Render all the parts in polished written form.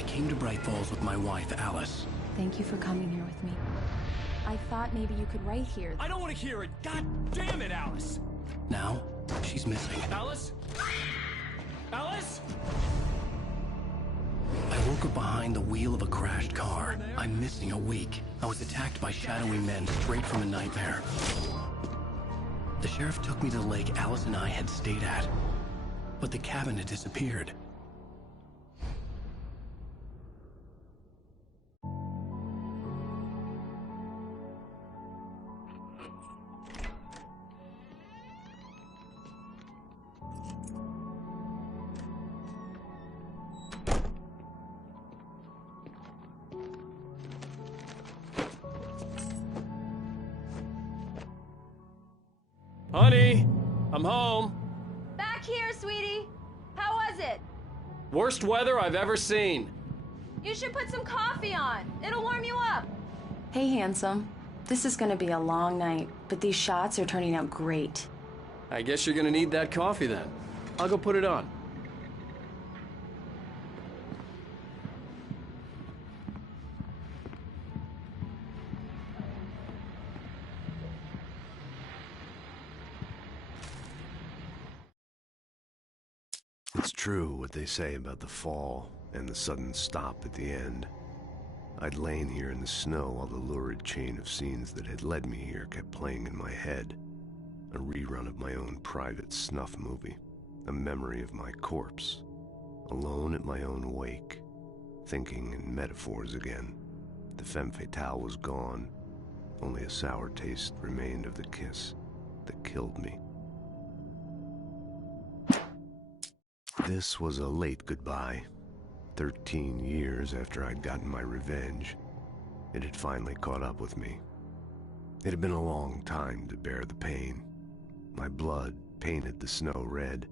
I came to Bright Falls with my wife, Alice. Thank you for coming here with me. I thought maybe you could write here. I don't want to hear it! God damn it, Alice! Now, she's missing. Alice? Alice? I woke up behind the wheel of a crashed car. I'm missing a week. I was attacked by shadowy men straight from a nightmare. The sheriff took me to the lake Alice and I had stayed at, but the cabin had disappeared. Honey, I'm home. Back here, sweetie. How was it? Worst weather I've ever seen. You should put some coffee on. It'll warm you up. Hey, handsome. This is gonna be a long night, but these shots are turning out great. I guess you're gonna need that coffee then. I'll go put it on. It's true what they say about the fall and the sudden stop at the end. I'd lain here in the snow while the lurid chain of scenes that had led me here kept playing in my head. A rerun of my own private snuff movie. A memory of my corpse. Alone at my own wake. Thinking in metaphors again. The femme fatale was gone. Only a sour taste remained of the kiss that killed me. This was a late goodbye. 13 years after I'd gotten my revenge, it had finally caught up with me. It had been a long time to bear the pain. My blood painted the snow red.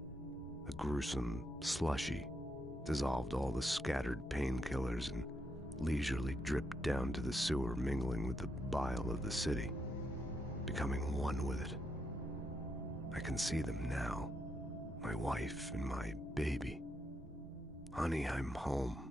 A gruesome slushy dissolved all the scattered painkillers and leisurely dripped down to the sewer, mingling with the bile of the city, becoming one with it. I can see them now. My wife and my baby. Honey, I'm home.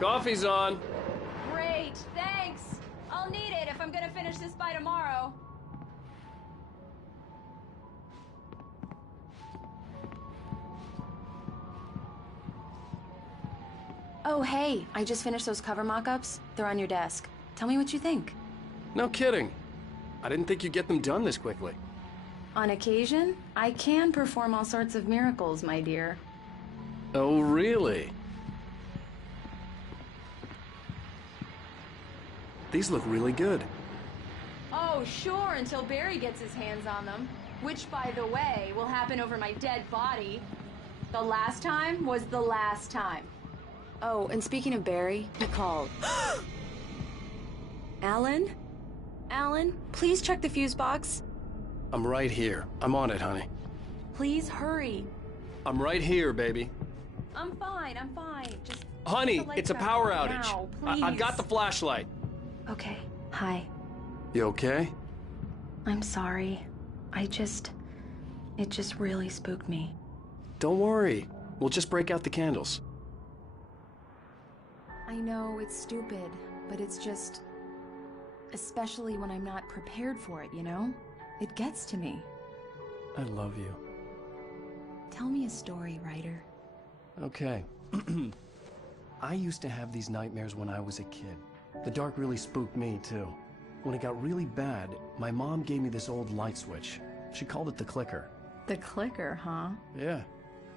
Coffee's on. Great, thanks. I'll need it if I'm gonna finish this by tomorrow. Oh, hey, I just finished those cover mock-ups. They're on your desk. Tell me what you think. No kidding. I didn't think you'd get them done this quickly. On occasion, I can perform all sorts of miracles, my dear. Oh, really? These look really good. Oh, sure, until Barry gets his hands on them. Which, by the way, will happen over my dead body. The last time was the last time. Oh, and speaking of Barry, he called. Alan? Alan, please check the fuse box. I'm right here. I'm on it, honey. Please hurry. I'm right here, baby. I'm fine, I'm fine. Just Honey, get the lights it's a back power on outage. now, I've got please. the flashlight. Okay, hi. You okay? I'm sorry. It just really spooked me. Don't worry. We'll just break out the candles. I know it's stupid, but it's just... Especially when I'm not prepared for it, you know? It gets to me. I love you. Tell me a story, writer. Okay. I used to have these nightmares when I was a kid. The dark really spooked me, too. When it got really bad, my mom gave me this old light switch. She called it the clicker. The clicker, huh? Yeah.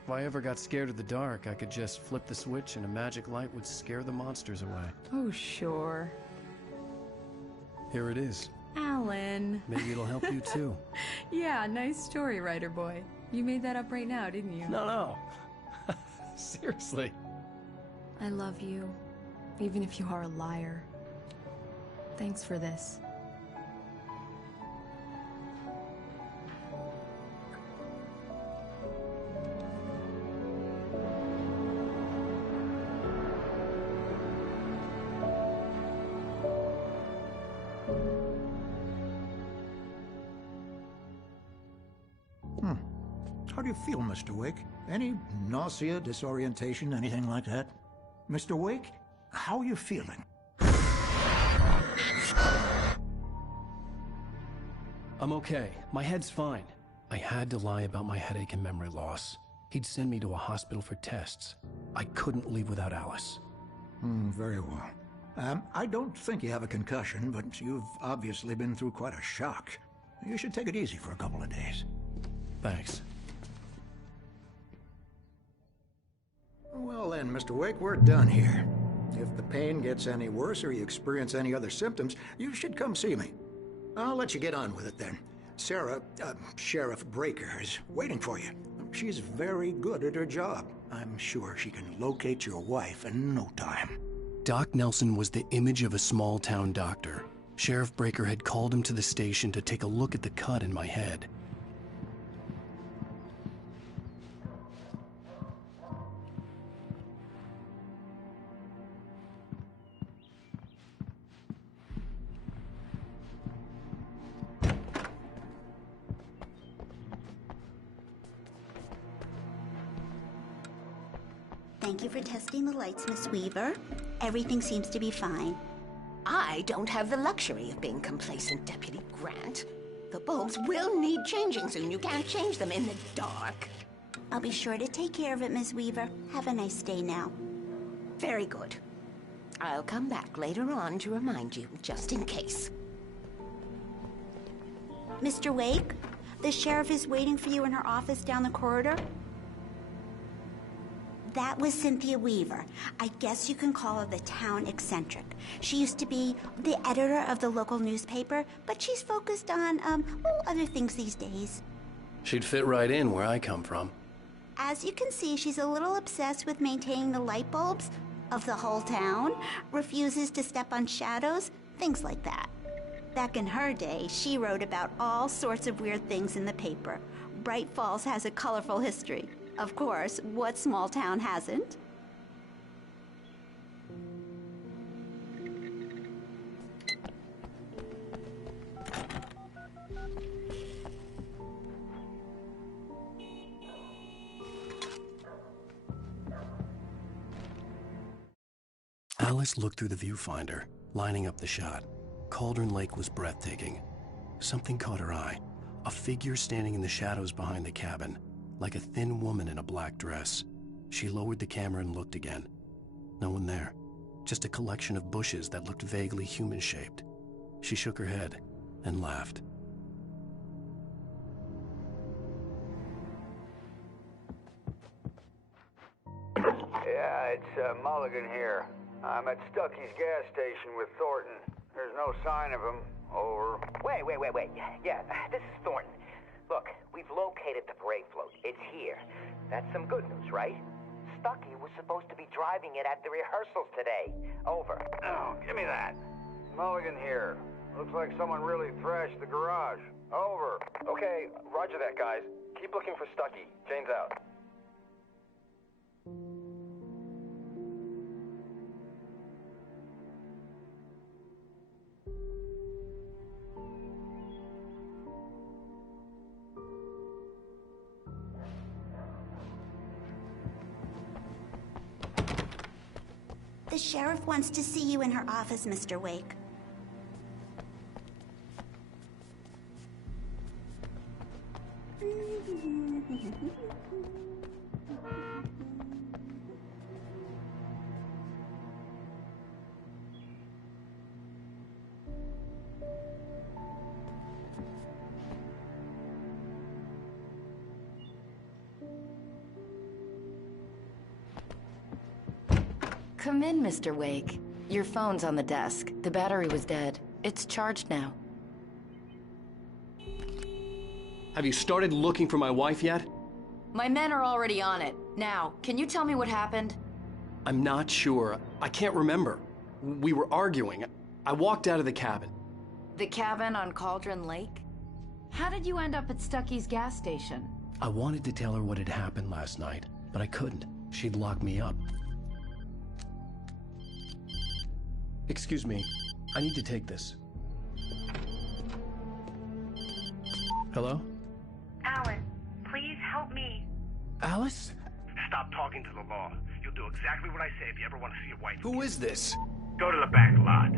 If I ever got scared of the dark, I could just flip the switch and a magic light would scare the monsters away. Oh, sure. Here it is. Alan. Maybe it'll help you too. Yeah, nice story, writer boy. You made that up right now, didn't you? No. Seriously. I love you, even if you are a liar. Thanks for this. How do you feel, Mr. Wake? Any nausea, disorientation, anything like that? Mr. Wake, how are you feeling? I'm okay. My head's fine. I had to lie about my headache and memory loss. He'd send me to a hospital for tests. I couldn't leave without Alice. Very well. I don't think you have a concussion, but you've obviously been through quite a shock. You should take it easy for a couple of days. Thanks. Well then, Mr. Wake, we're done here. If the pain gets any worse or you experience any other symptoms, you should come see me. I'll let you get on with it then. Sarah, Sheriff Breaker, is waiting for you. She's very good at her job. I'm sure she can locate your wife in no time. Doc Nelson was the image of a small-town doctor. Sheriff Breaker had called him to the station to take a look at the cut in my head. Thank you for testing the lights, Miss Weaver. Everything seems to be fine. I don't have the luxury of being complacent, Deputy Grant. The bulbs will need changing soon. You can't change them in the dark. I'll be sure to take care of it, Miss Weaver. Have a nice day now. Very good. I'll come back later on to remind you, just in case. Mr. Wake, the sheriff is waiting for you in her office down the corridor. That was Cynthia Weaver. I guess you can call her the town eccentric. She used to be the editor of the local newspaper, but she's focused on, other things these days. She'd fit right in where I come from. As you can see, she's a little obsessed with maintaining the light bulbs of the whole town, refuses to step on shadows, things like that. Back in her day, she wrote about all sorts of weird things in the paper. Bright Falls has a colorful history. Of course, what small town hasn't? Alice looked through the viewfinder, lining up the shot. Cauldron Lake was breathtaking. Something caught her eye. A figure standing in the shadows behind the cabin, like a thin woman in a black dress. She lowered the camera and looked again. No one there. Just a collection of bushes that looked vaguely human-shaped. She shook her head and laughed. Yeah, it's Mulligan here. I'm at Stucky's gas station with Thornton. There's no sign of him. Over. Wait. Yeah, this is Thornton. Look, we've located the parade float. It's here. That's some good news, right? Stucky was supposed to be driving it at the rehearsals today. Over. Oh, give me that. Mulligan here. Looks like someone really thrashed the garage. Over. Okay, roger that, guys. Keep looking for Stucky. Jane's out. The sheriff wants to see you in her office, Mr. Wake. Come in, Mr. Wake. Your phone's on the desk. The battery was dead. It's charged now. Have you started looking for my wife yet? My men are already on it. Now, can you tell me what happened? I'm not sure. I can't remember. We were arguing. I walked out of the cabin. The cabin on Cauldron Lake? How did you end up at Stucky's gas station? I wanted to tell her what had happened last night, but I couldn't. She'd lock me up. Excuse me. I need to take this. Hello? Alan, please help me. Alice? Stop talking to the law. You'll do exactly what I say if you ever want to see your wife. Who is this? Go to the back lot.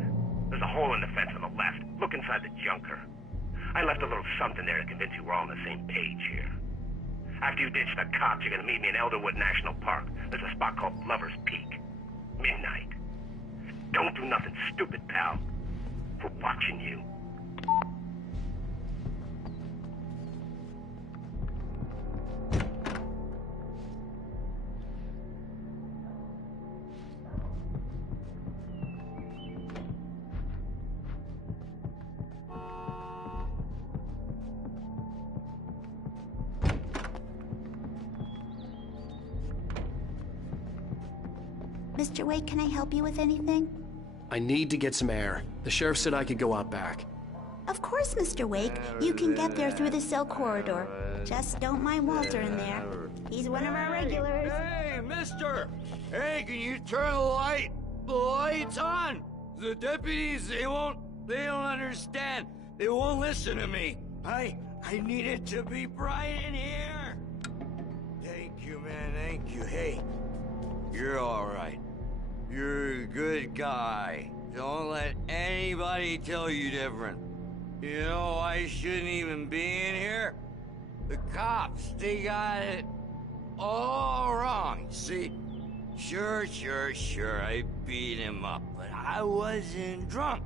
There's a hole in the fence on the left. Look inside the junker. I left a little something there to convince you we're all on the same page here. After you ditch the cops, you're gonna meet me in Elderwood National Park. There's a spot called Lover's Peak. Midnight. Don't do nothing stupid, pal. We're watching you. Mr. Wake, can I help you with anything? I need to get some air. The sheriff said I could go out back. Of course, Mr. Wake. You can get there through the cell corridor. Just don't mind Walter in there. He's one of our regulars. Hey, mister! Hey, can you turn the lights on? The deputies, they don't understand. They won't listen to me. I need it to be bright in here. Thank you, man, thank you. Hey, you're all right. You're a good guy. Don't let anybody tell you different. You know, I shouldn't even be in here. The cops, they got it all wrong. See, sure, I beat him up, but I wasn't drunk.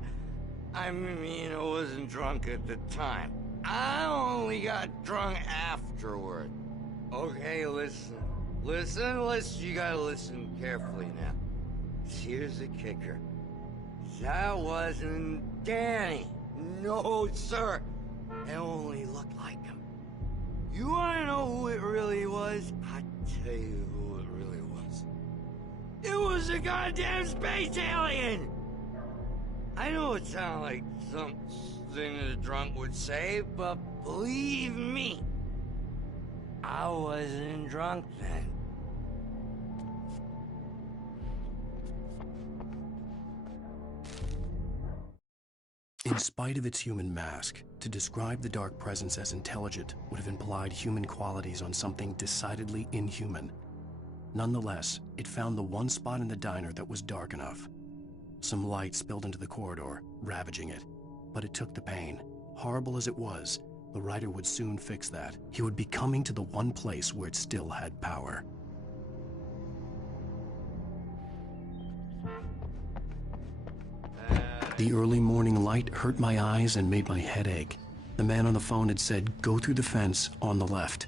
I mean, I wasn't drunk at the time. I only got drunk afterward. Okay, listen, you gotta listen carefully now. Here's the kicker. That wasn't Danny. No, sir. It only looked like him. You wanna know who it really was? I'll tell you who it really was. It was a goddamn space alien! I know it sounds like something that a drunk would say, but believe me, I wasn't drunk then. In spite of its human mask, to describe the dark presence as intelligent would have implied human qualities on something decidedly inhuman. Nonetheless, it found the one spot in the diner that was dark enough. Some light spilled into the corridor, ravaging it. But it took the pain. Horrible as it was, the writer would soon fix that. He would be coming to the one place where it still had power. The early morning light hurt my eyes and made my head ache. The man on the phone had said, "Go through the fence on the left."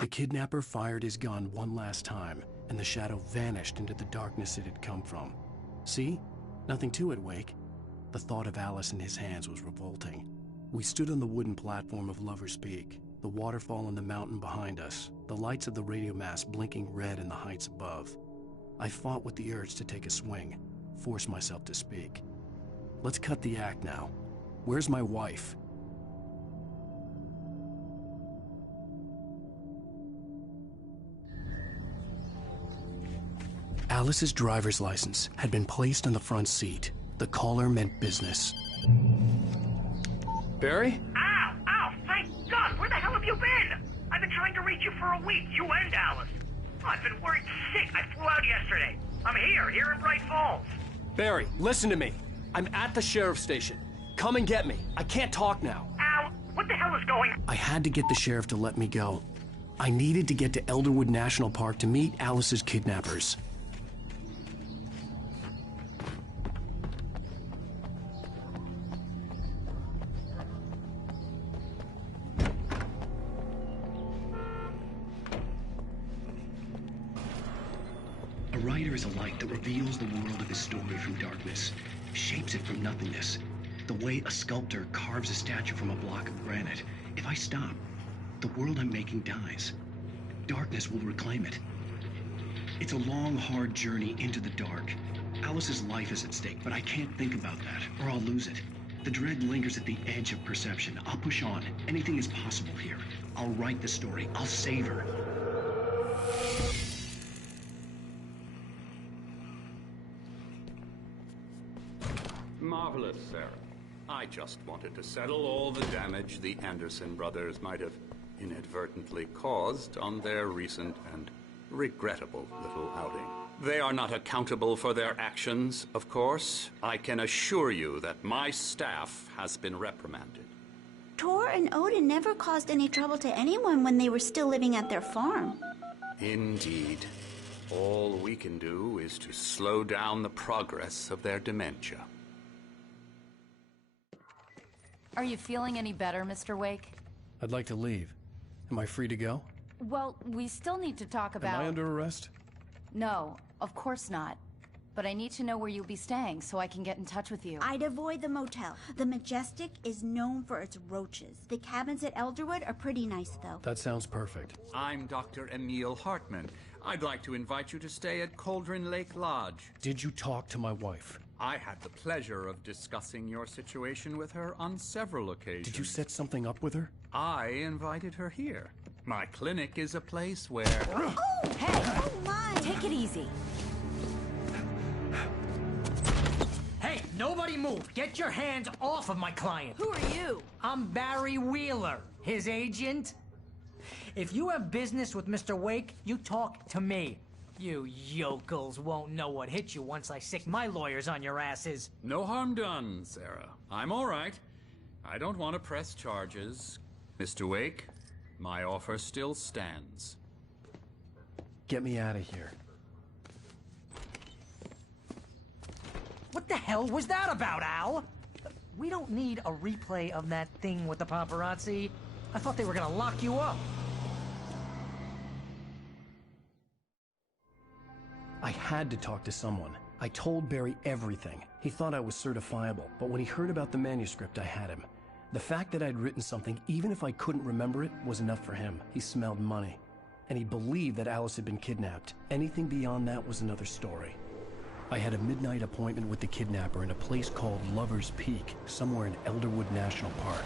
The kidnapper fired his gun one last time, and the shadow vanished into the darkness it had come from. See? Nothing to it, Wake. The thought of Alice in his hands was revolting. We stood on the wooden platform of Lover's Peak, the waterfall on the mountain behind us, the lights of the radio mast blinking red in the heights above. I fought with the urge to take a swing, force myself to speak. Let's cut the act now. Where's my wife? Alice's driver's license had been placed on the front seat. The caller meant business. Barry? Ow! Ow! Thank God! Where the hell have you been? I've been trying to reach you for a week, you and Alice. Oh, I've been worried sick. I flew out yesterday. I'm here in Bright Falls. Barry, listen to me. I'm at the sheriff's station. Come and get me. I can't talk now. Al, what the hell is going on? I had to get the sheriff to let me go. I needed to get to Elderwood National Park to meet Alice's kidnappers. writer is a light that reveals the world of his story from darkness, shapes it from nothingness. The way a sculptor carves a statue from a block of granite. If I stop, the world I'm making dies. Darkness will reclaim it. It's a long, hard journey into the dark. Alice's life is at stake, but I can't think about that, or I'll lose it. The dread lingers at the edge of perception. I'll push on. Anything is possible here. I'll write the story. I'll save her. Marvelous, Sarah. I just wanted to settle all the damage the Anderson brothers might have inadvertently caused on their recent and regrettable little outing. They are not accountable for their actions, of course. I can assure you that my staff has been reprimanded. Tor and Odin never caused any trouble to anyone when they were still living at their farm. Indeed. All we can do is to slow down the progress of their dementia. Are you feeling any better, Mr. Wake? I'd like to leave. Am I free to go? Well, we still need to talk about... Am I under arrest? No, of course not. But I need to know where you'll be staying so I can get in touch with you. I'd avoid the motel. The Majestic is known for its roaches. The cabins at Elderwood are pretty nice, though. That sounds perfect. I'm Dr. Emil Hartman. I'd like to invite you to stay at Cauldron Lake Lodge. Did you talk to my wife? I had the pleasure of discussing your situation with her on several occasions. Did you set something up with her? I invited her here. My clinic is a place where... Oh! Hey! Oh, my! Take it easy. Hey, nobody move! Get your hands off of my client! Who are you? I'm Barry Wheeler, his agent. If you have business with Mr. Wake, you talk to me. You yokels won't know what hit you once I sick my lawyers on your asses. No harm done, Sarah. I'm all right. I don't want to press charges. Mr. Wake, my offer still stands. Get me out of here. What the hell was that about, Al? We don't need a replay of that thing with the paparazzi. I thought they were gonna lock you up. I had to talk to someone. I told Barry everything. He thought I was certifiable, but when he heard about the manuscript, I had him. The fact that I'd written something, even if I couldn't remember it, was enough for him. He smelled money. And he believed that Alice had been kidnapped. Anything beyond that was another story. I had a midnight appointment with the kidnapper in a place called Lover's Peak, somewhere in Elderwood National Park.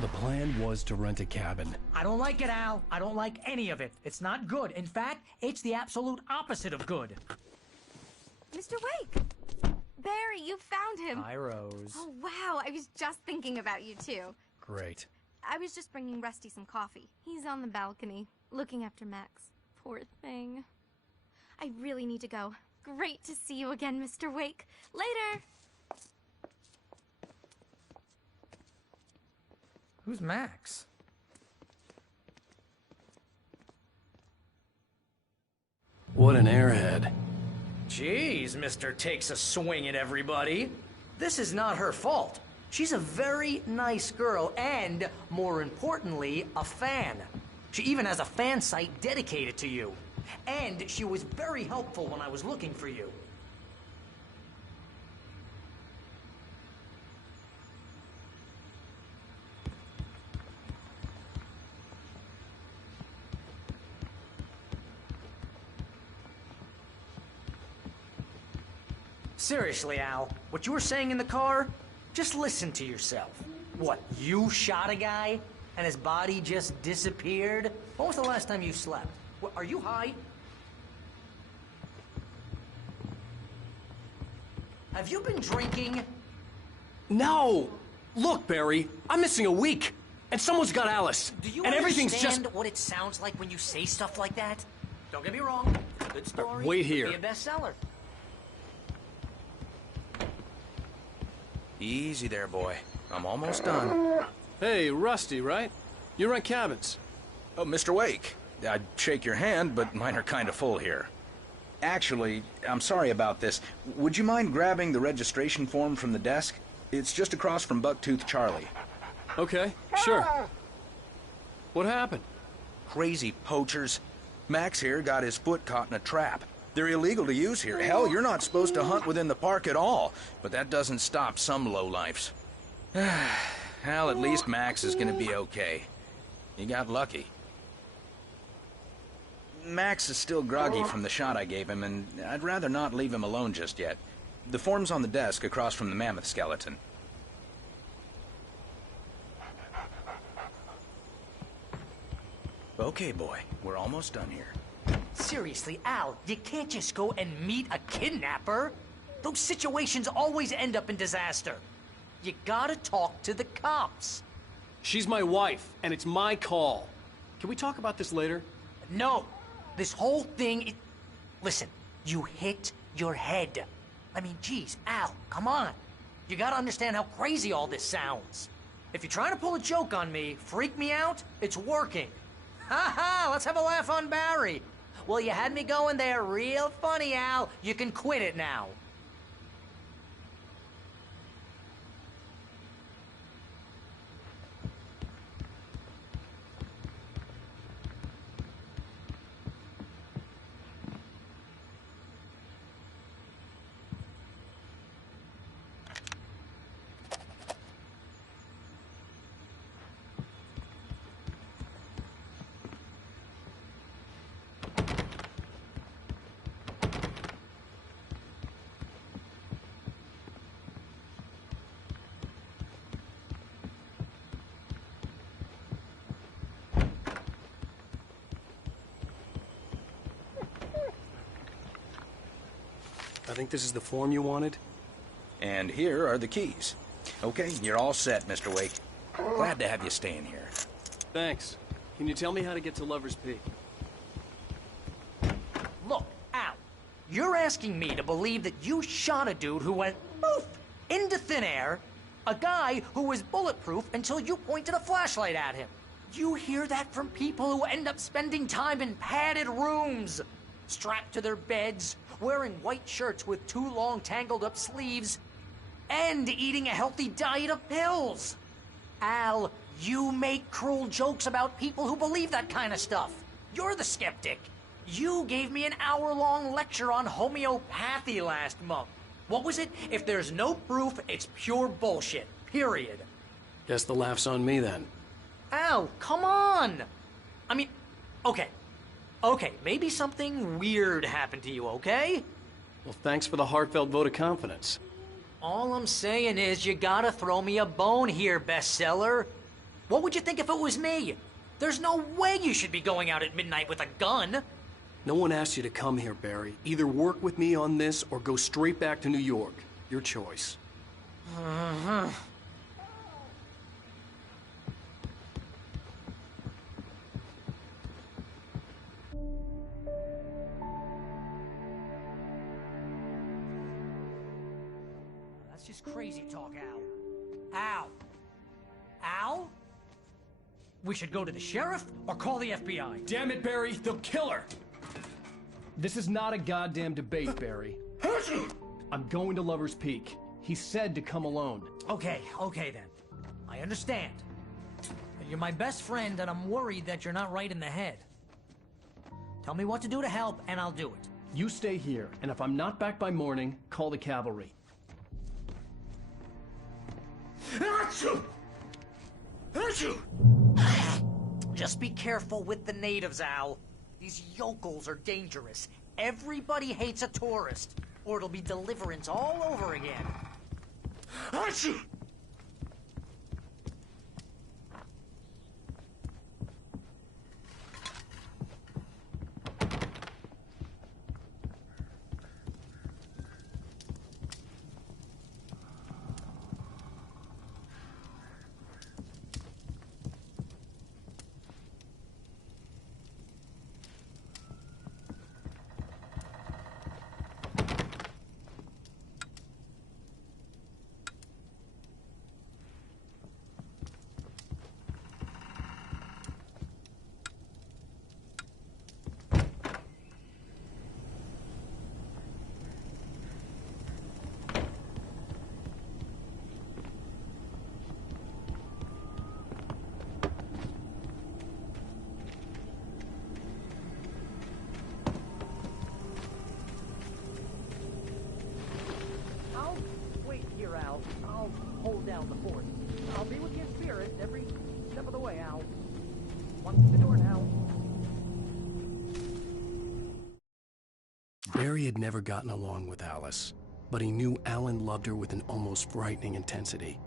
The plan was to rent a cabin. I don't like it, Al. I don't like any of it. It's not good. In fact, it's the absolute opposite of good. Mr. Wake! Barry, you found him! Hi, Rose. Oh, wow. I was just thinking about you, too. Great. I was just bringing Rusty some coffee. He's on the balcony, looking after Max. Poor thing. I really need to go. Great to see you again, Mr. Wake. Later! Who's Max? What an airhead. Jeez, Mr. Takes a swing at everybody. This is not her fault. She's a very nice girl and, more importantly, a fan. She even has a fan site dedicated to you. And she was very helpful when I was looking for you. Seriously, Al, what you were saying in the car, just listen to yourself. What, you shot a guy and his body just disappeared? When was the last time you slept? What, are you high? Have you been drinking? No! Look, Barry, I'm missing a week, and someone's got Alice. Do you and everything's understand just... what it sounds like when you say stuff like that? Don't get me wrong. Good story. Wait here. Could be a bestseller. Easy there, boy. I'm almost done. Hey, Rusty, right? You rent cabins. Oh, Mr. Wake. I'd shake your hand, but mine are kind of full here. Actually, I'm sorry about this. Would you mind grabbing the registration form from the desk? It's just across from Bucktooth Charlie. Okay, sure. What happened? Crazy poachers. Max here got his foot caught in a trap. They're illegal to use here. Hell, you're not supposed to hunt within the park at all. But that doesn't stop some lowlifes. Well, at least Max is gonna be okay. You got lucky. Max is still groggy from the shot I gave him, and I'd rather not leave him alone just yet. The form's on the desk across from the mammoth skeleton. Okay, boy. We're almost done here. Seriously, Al, you can't just go and meet a kidnapper. Those situations always end up in disaster. You gotta talk to the cops. She's my wife, and it's my call. Can we talk about this later? No. This whole thing... Listen, you hit your head. I mean, geez, Al, come on. You gotta understand how crazy all this sounds. If you're trying to pull a joke on me, freak me out, it's working. Ha ha, let's have a laugh on Barry. Well, you had me going there real funny, Al. You can quit it now. I think this is the form you wanted. And here are the keys. Okay, you're all set, Mr. Wake. Glad to have you staying here. Thanks. Can you tell me how to get to Lover's Peak? Look, Al, you're asking me to believe that you shot a dude who went poof into thin air, a guy who was bulletproof until you pointed a flashlight at him. You hear that from people who end up spending time in padded rooms, strapped to their beds, wearing white shirts with too long tangled up sleeves, and eating a healthy diet of pills. Al, you make cruel jokes about people who believe that kind of stuff. You're the skeptic. You gave me an hour-long lecture on homeopathy last month. What was it? If there's no proof, it's pure bullshit. Period. Guess the laugh's on me then. Al, come on! I mean, okay. Okay, maybe something weird happened to you, okay? Well, thanks for the heartfelt vote of confidence. All I'm saying is you gotta throw me a bone here, bestseller. What would you think if it was me? There's no way you should be going out at midnight with a gun. No one asked you to come here, Barry. Either work with me on this or go straight back to New York. Your choice. That's just crazy talk, Al. Al? Al? We should go to the sheriff or call the FBI. Damn it, Barry, they'll kill her! This is not a goddamn debate, Barry. I'm going to Lover's Peak. He said to come alone. Okay then. I understand. You're my best friend, and I'm worried that you're not right in the head. Tell me what to do to help, and I'll do it. You stay here, and if I'm not back by morning, call the cavalry. Just be careful with the natives, Al. These yokels are dangerous. Everybody hates a tourist, or it'll be Deliverance all over again. on the fourth. I'll be with you in spirit every step of the way, Al. One through the door now. Barry had never gotten along with Alice, but he knew Alan loved her with an almost frightening intensity.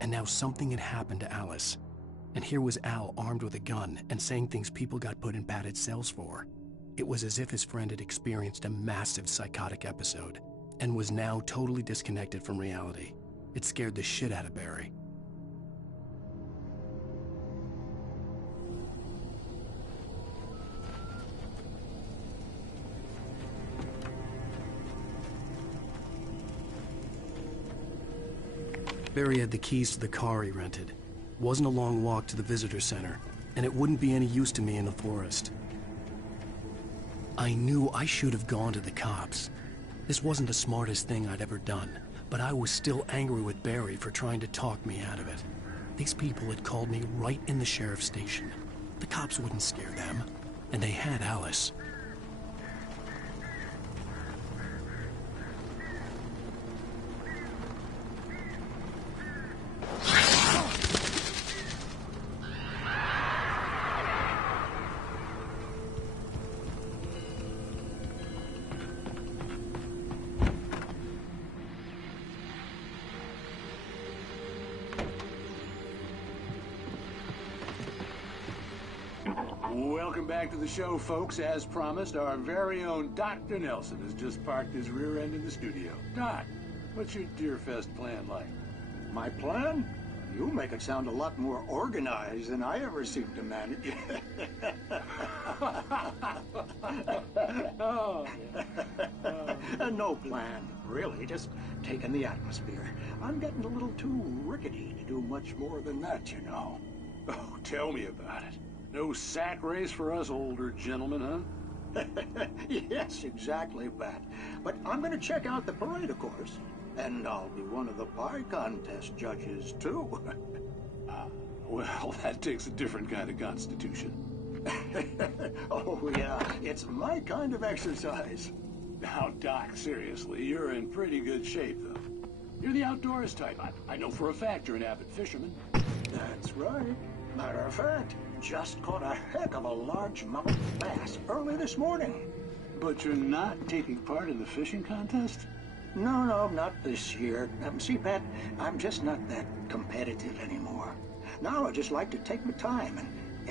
And now something had happened to Alice. And here was Al armed with a gun and saying things people got put in padded cells for. It was as if his friend had experienced a massive psychotic episode and was now totally disconnected from reality. It scared the shit out of Barry. Barry had the keys to the car he rented. Wasn't a long walk to the visitor center, and it wouldn't be any use to me in the forest. I knew I should have gone to the cops. This wasn't the smartest thing I'd ever done, but I was still angry with Barry for trying to talk me out of it. These people had called me right in the sheriff's station. The cops wouldn't scare them, and they had Alice. Welcome back to the show, folks. As promised, our very own Dr. Nelson has just parked his rear end in the studio. Doc, what's your Deerfest plan like? My plan? You make it sound a lot more organized than I ever seem to manage. No plan, really. Just taking the atmosphere. I'm getting a little too rickety to do much more than that, you know. Oh, tell me about it. No sack race for us older gentlemen, huh? Yes, exactly, Pat. But I'm going to check out the parade, of course. And I'll be one of the pie contest judges, too. Well, that takes a different kind of constitution. Oh, yeah. It's my kind of exercise. Now, Doc, seriously, you're in pretty good shape, though. You're the outdoors type. I know for a fact you're an avid fisherman. That's right. Matter of fact, just caught a heck of a largemouth bass early this morning. But you're not taking part in the fishing contest? No, not this year. See, Pat, I'm just not that competitive anymore. Now I just like to take my time and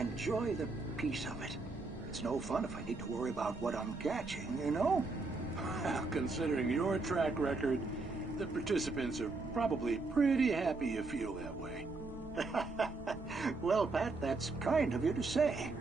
enjoy the peace of it. It's no fun if I need to worry about what I'm catching, you know? Considering your track record, the participants are probably pretty happy you feel that way. Well, Pat, that's kind of you to say.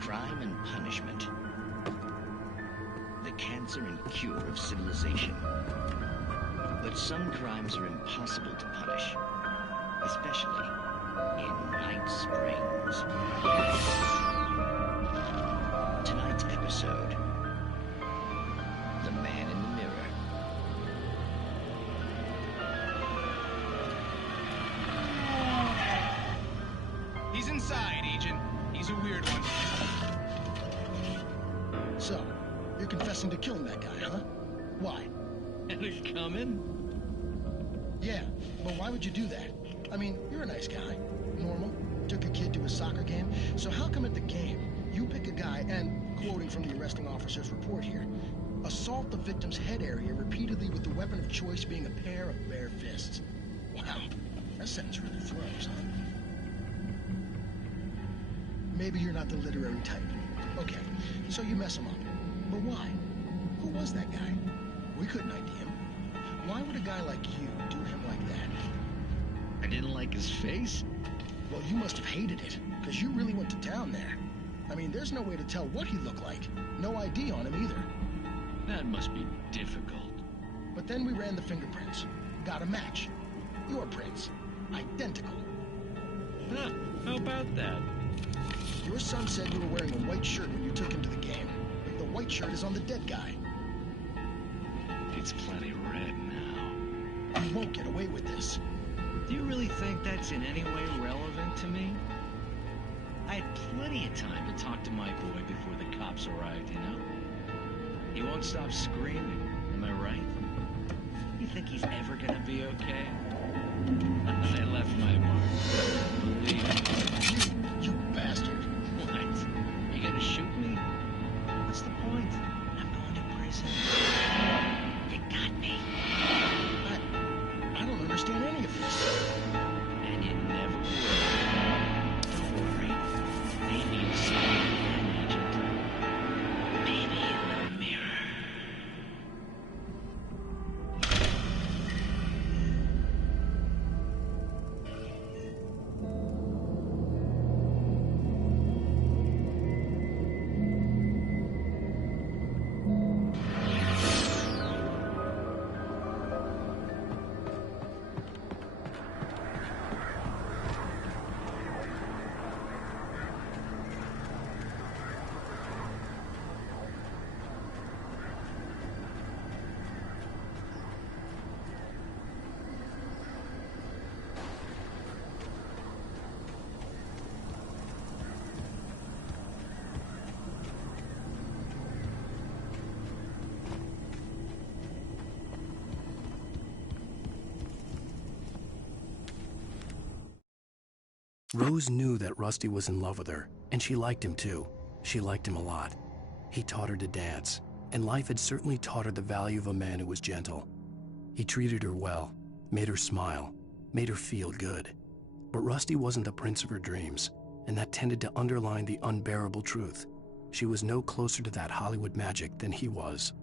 Crime and punishment. The cancer and cure of civilization. But some crimes are impossible to punish, especially in Night Springs. Tonight's episode, The Man in the Mirror. You're confessing to killing that guy, huh? Why? And it's coming? Yeah, but why would you do that? I mean, you're a nice guy. Normal. Took a kid to a soccer game. So how come at the game, you pick a guy and, quoting from the arresting officer's report here, assault the victim's head area repeatedly with the weapon of choice being a pair of bare fists? Wow, that sentence really throws, huh? Maybe you're not the literary type. Okay, so you mess him up. But why? Who was that guy? We couldn't ID him. Why would a guy like you do him like that? I didn't like his face? Well, you must have hated it, because you really went to town there. I mean, there's no way to tell what he looked like. No ID on him either. That must be difficult. But then we ran the fingerprints. Got a match. Your prints. Identical. Huh, how about that? Your son said you were wearing a white shirt when you took him to the game. The white shirt is on the dead guy. It's plenty red now. You won't get away with this. Do you really think that's in any way relevant to me? I had plenty of time to talk to my boy before the cops arrived, you know? He won't stop screaming, am I right? You think he's ever gonna be okay? I left my mark. Believe me. You bastard. What? You gonna shoot me? What's the point? I'm going to prison. You got me. I don't understand any of this. And you never will. Don't worry. Maybe you'll see me again, Agent. Maybe in the mirror. Rose knew that Rusty was in love with her, and she liked him too. She liked him a lot. He taught her to dance, and life had certainly taught her the value of a man who was gentle. He treated her well, made her smile, made her feel good. But Rusty wasn't the prince of her dreams, and that tended to underline the unbearable truth. She was no closer to that Hollywood magic than he was.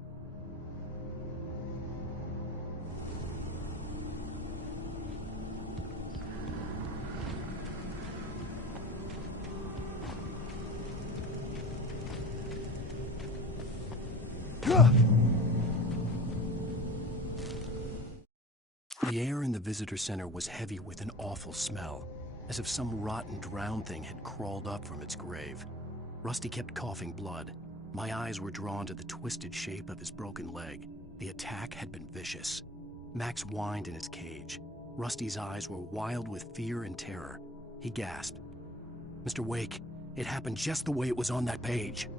The air in the visitor center was heavy with an awful smell, as if some rotten drowned thing had crawled up from its grave. Rusty kept coughing blood. My eyes were drawn to the twisted shape of his broken leg. The attack had been vicious. Max whined in his cage. Rusty's eyes were wild with fear and terror. He gasped. "Mr. Wake, it happened just the way it was on that page."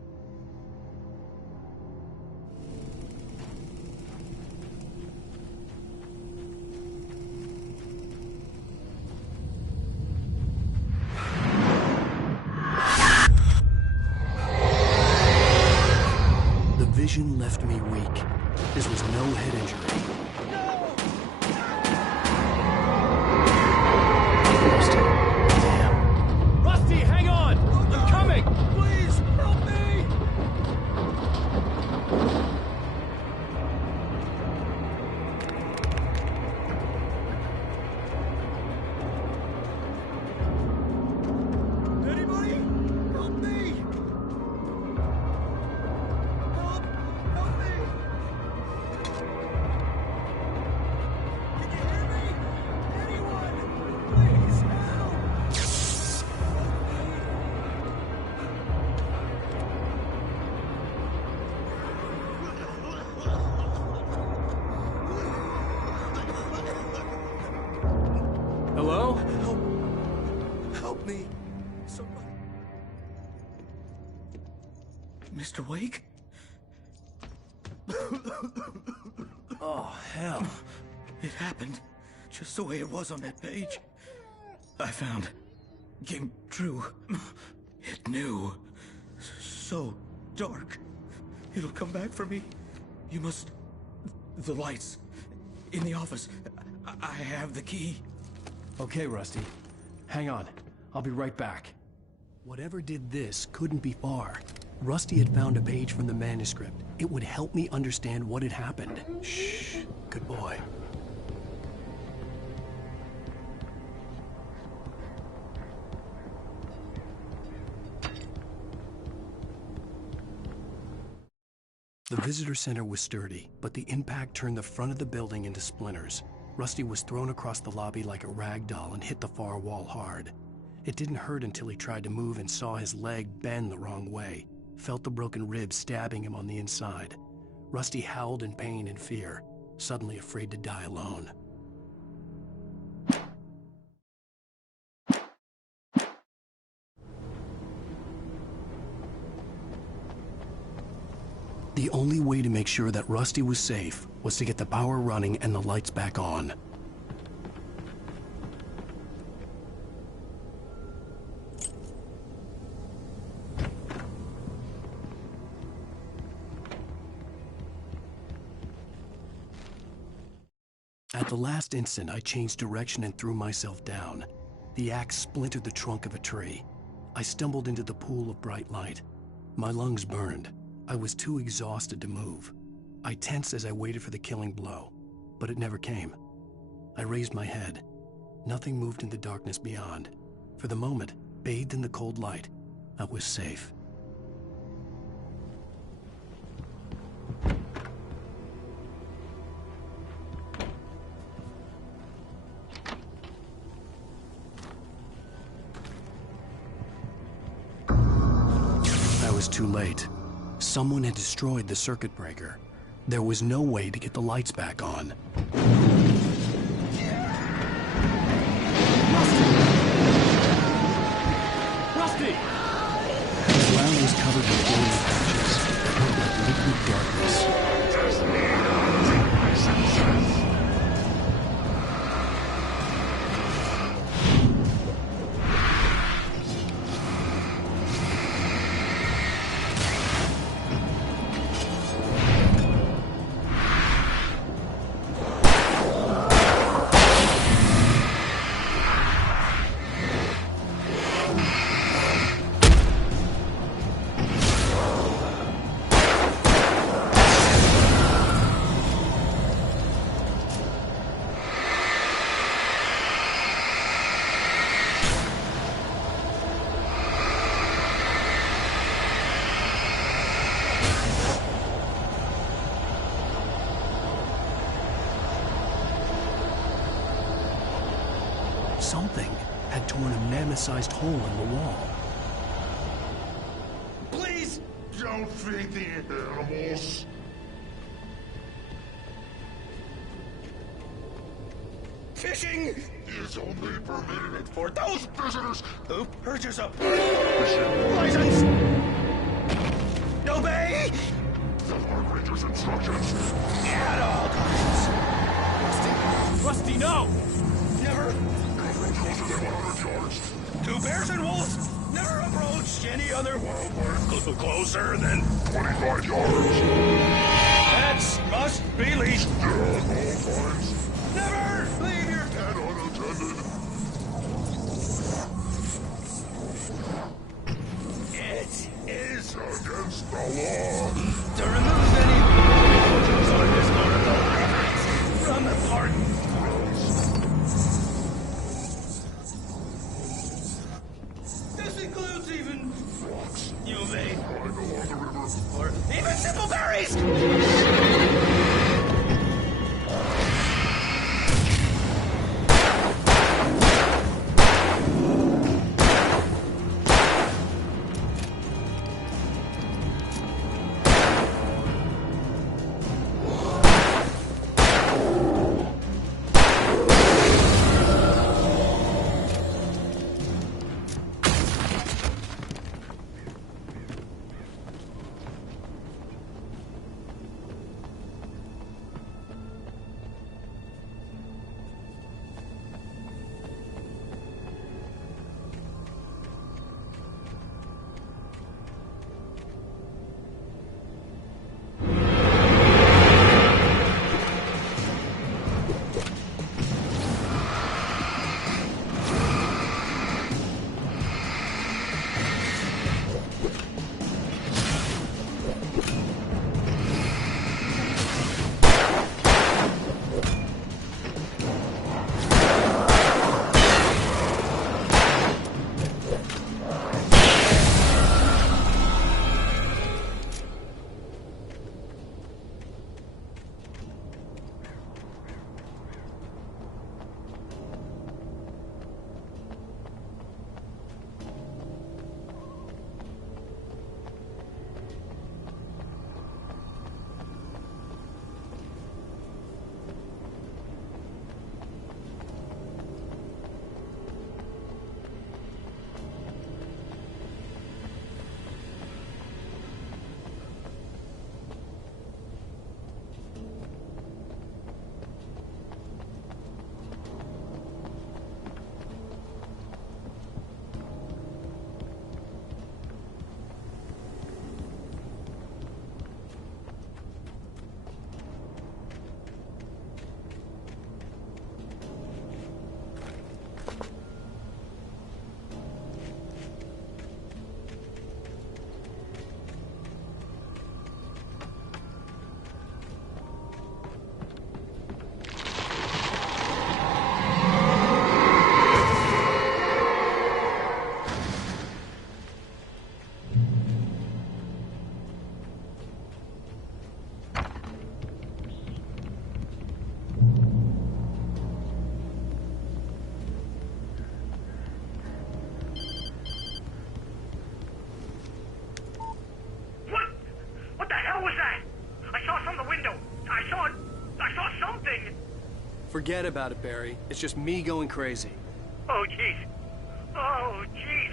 Vision left me weak. This was no head injury. Rusty. Damn. Rusty, hang on! I'm coming! Please, help me! Anybody? Help me! Hello? Help me! Somebody. Mr. Wake? Oh, hell. It happened just the way it was on that page. I found. Came true. It knew. So dark. It'll come back for me. You must... The lights. In the office. I have the key. Okay, Rusty. Hang on. I'll be right back. Whatever did this couldn't be far. Rusty had found a page from the manuscript. It would help me understand what had happened. Shh. Good boy. The visitor center was sturdy, but the impact turned the front of the building into splinters. Rusty was thrown across the lobby like a rag doll and hit the far wall hard. It didn't hurt until he tried to move and saw his leg bend the wrong way, felt the broken rib stabbing him on the inside. Rusty howled in pain and fear, suddenly afraid to die alone. The only way to make sure that Rusty was safe was to get the power running and the lights back on. At the last instant, I changed direction and threw myself down. The axe splintered the trunk of a tree. I stumbled into the pool of bright light. My lungs burned. I was too exhausted to move. I tensed as I waited for the killing blow, but it never came. I raised my head. Nothing moved in the darkness beyond. For the moment, bathed in the cold light, I was safe. I was too late. Someone had destroyed the circuit breaker. There was no way to get the lights back on. Rusty! The ground was covered with glowing patches, filled with liquid darkness. Something had torn a mammoth-sized hole in the wall. Please don't feed the animals. Fishing is only permitted for those visitors who purchase a license. Obey the Park Ranger's instructions at all times. Rusty, no! Never. Closer than 100 yards. To bears and wolves, never approach any other wildlife closer than 25 yards. Pets must be leashed. At all times. Never leave your pet unattended. It is against the law to remove any vultures or historical records from the park. This includes even rocks you may along the river, or even simple berries. Forget about it, Barry. It's just me going crazy. Oh, jeez. Oh, jeez.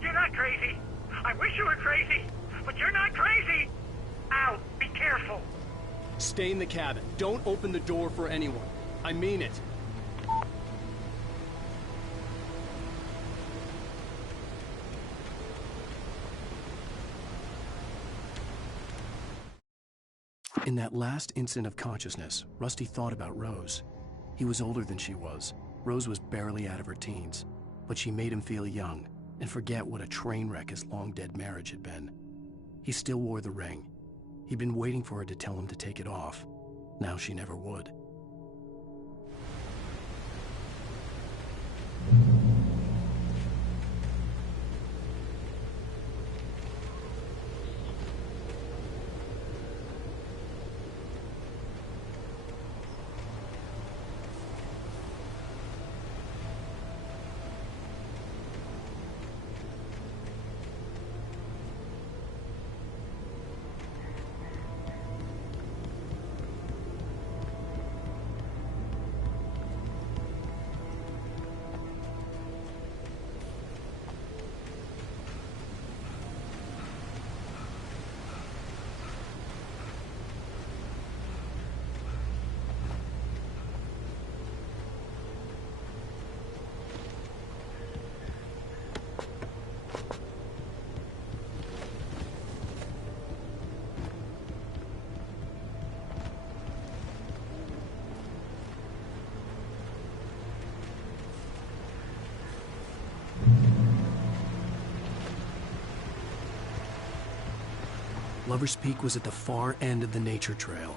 You're not crazy. I wish you were crazy, but you're not crazy. Al, be careful. Stay in the cabin. Don't open the door for anyone. I mean it. In that last instant of consciousness, Rusty thought about Rose. He was older than she was. Rose was barely out of her teens, but she made him feel young and forget what a train wreck his long-dead marriage had been. He still wore the ring. He'd been waiting for her to tell him to take it off. Now she never would. Lover's Peak was at the far end of the nature trail.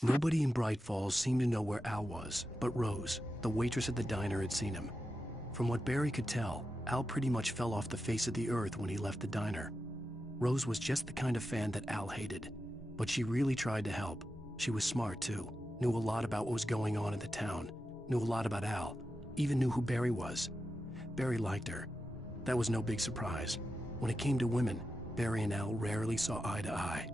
Nobody in Bright Falls seemed to know where Al was, but Rose, the waitress at the diner, had seen him. From what Barry could tell, Al pretty much fell off the face of the earth when he left the diner. Rose was just the kind of fan that Al hated, but she really tried to help. She was smart too, knew a lot about what was going on in the town, knew a lot about Al, even knew who Barry was. Barry liked her. That was no big surprise. When it came to women, Barry and Al rarely saw eye to eye.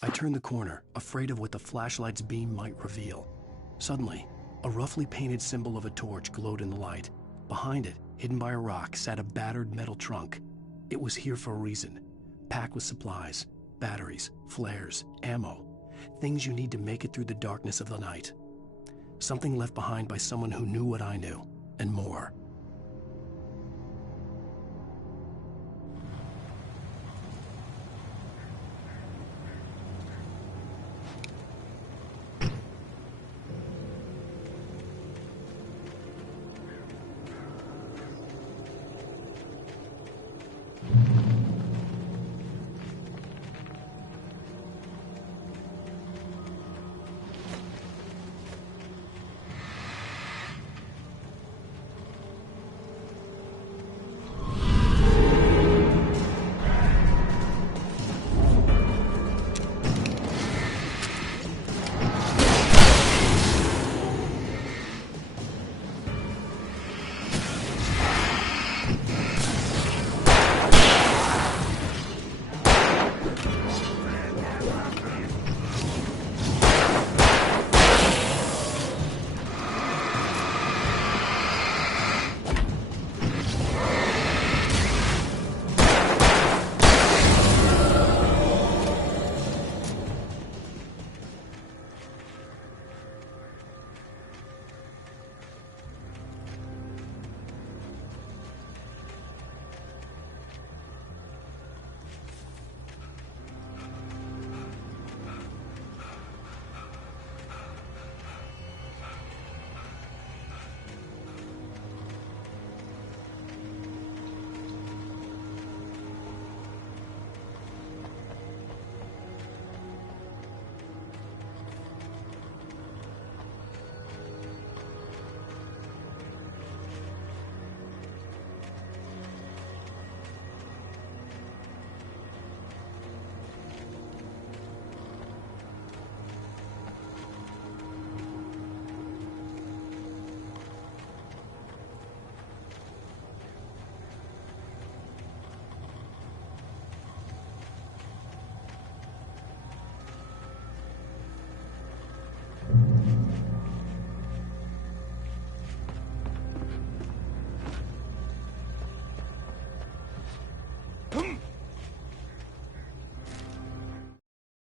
I turned the corner, afraid of what the flashlight's beam might reveal. Suddenly, a roughly painted symbol of a torch glowed in the light. Behind it, hidden by a rock, sat a battered metal trunk. It was here for a reason, packed with supplies, batteries, flares, ammo, things you need to make it through the darkness of the night. Something left behind by someone who knew what I knew, and more.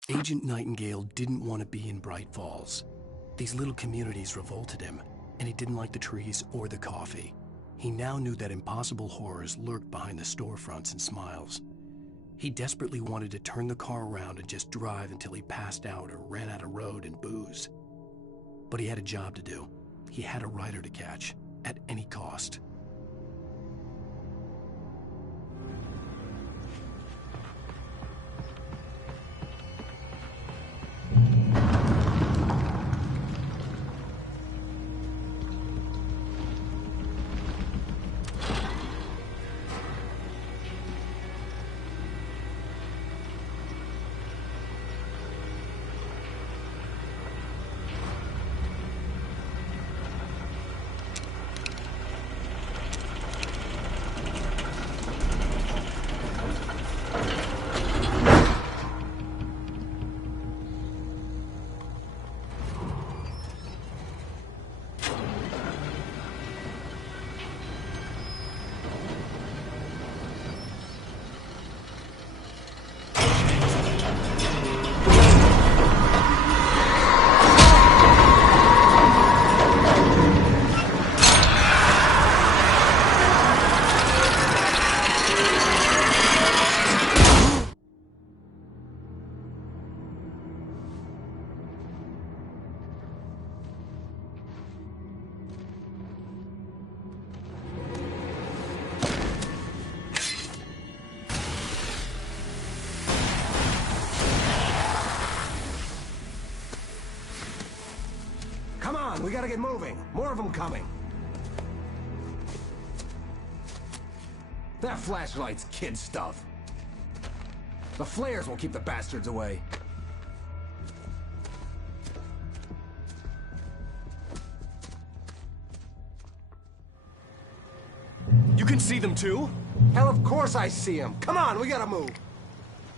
Agent Nightingale didn't want to be in Bright Falls. These little communities revolted him, and he didn't like the trees or the coffee. He now knew that impossible horrors lurked behind the storefronts and smiles. He desperately wanted to turn the car around and just drive until he passed out or ran out of road and booze. But he had a job to do. He had a rider to catch, at any cost. We gotta get moving. More of them coming. That flashlight's kid stuff. The flares will keep the bastards away. You can see them too? Hell, of course I see them. Come on, we gotta move.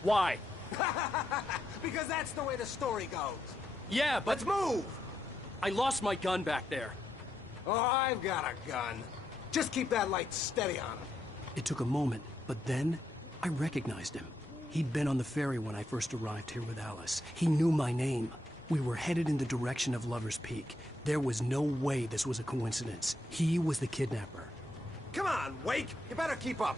Why? because that's the way the story goes. Yeah, but... Let's move! I lost my gun back there. Oh, I've got a gun. Just keep that light steady on him. It took a moment, but then I recognized him. He'd been on the ferry when I first arrived here with Alice. He knew my name. We were headed in the direction of Lover's Peak. There was no way this was a coincidence. He was the kidnapper. Come on, Wake! You better keep up.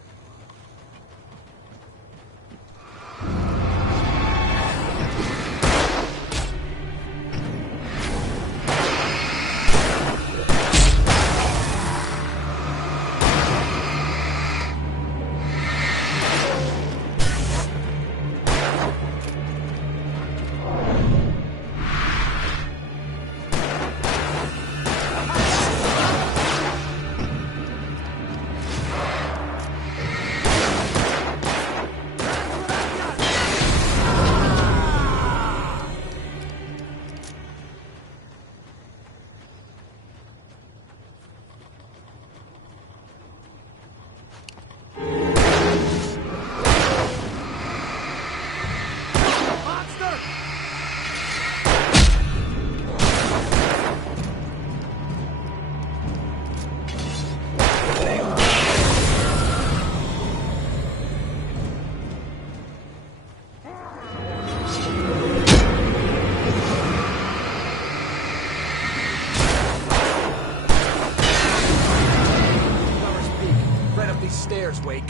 Stairs, Wake.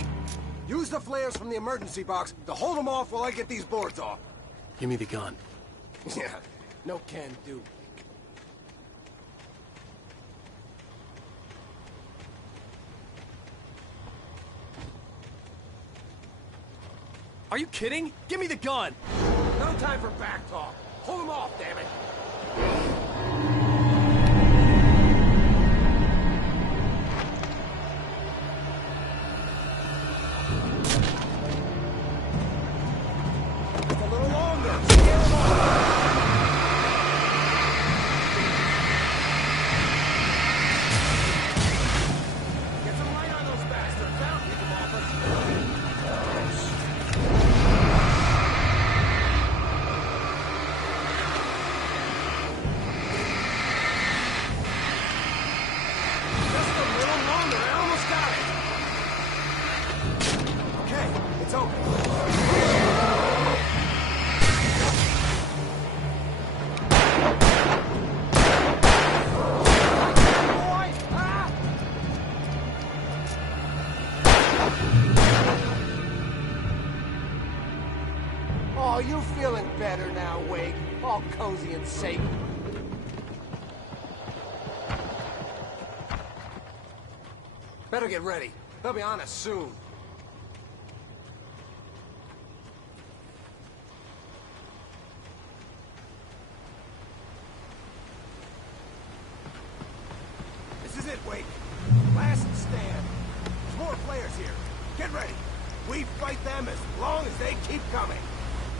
Use the flares from the emergency box to hold them off while I get these boards off. Give me the gun. Yeah, no can do. Are you kidding? Give me the gun! No time for back talk. Hold them off, damn it! Oh, you feeling better now, Wake? All cozy and safe. Better get ready. They'll be on us soon. This is it, Wake. Last stand. There's more players here. Get ready. We fight them as long as they keep coming.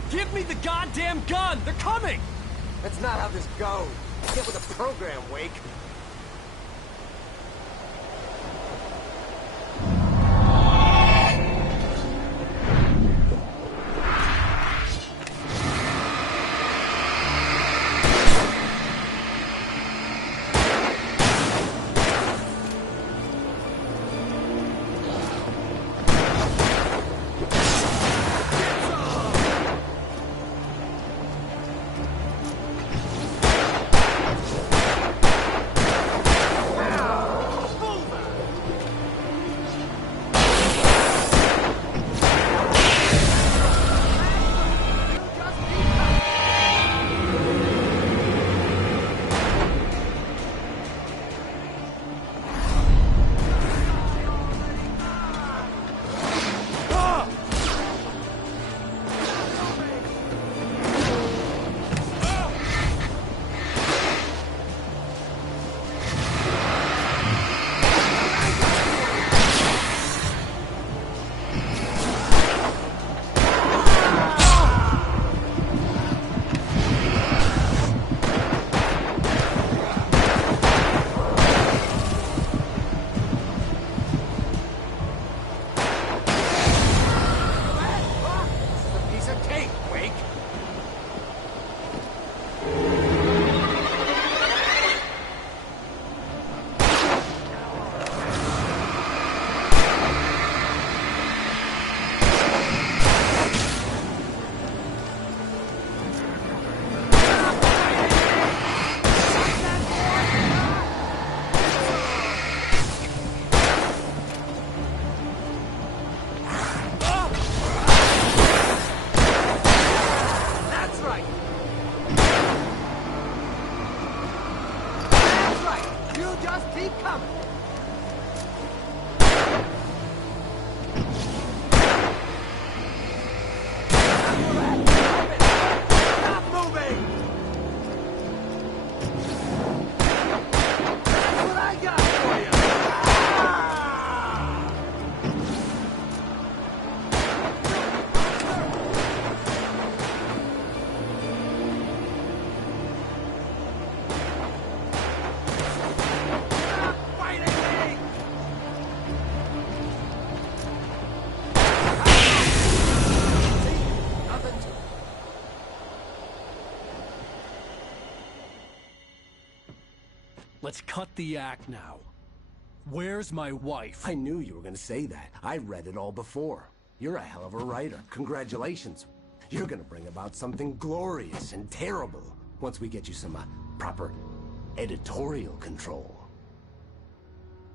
Give me the goddamn gun! They're coming! That's not how this goes. Get with the program, Wake. Let's cut the act now. Where's my wife? I knew you were gonna say that. I read it all before. You're a hell of a writer. Congratulations. You're gonna bring about something glorious and terrible once we get you some proper editorial control.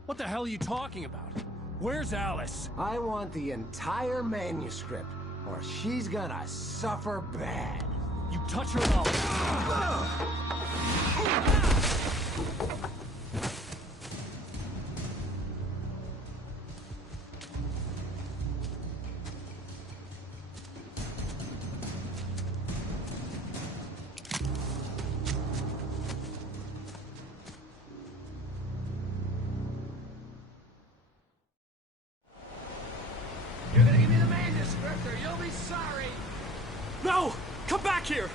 What the hell are you talking about? Where's Alice? I want the entire manuscript, or she's gonna suffer bad. You touch her and I'll... You're gonna give me the manuscript or you'll be sorry! No! Come back here!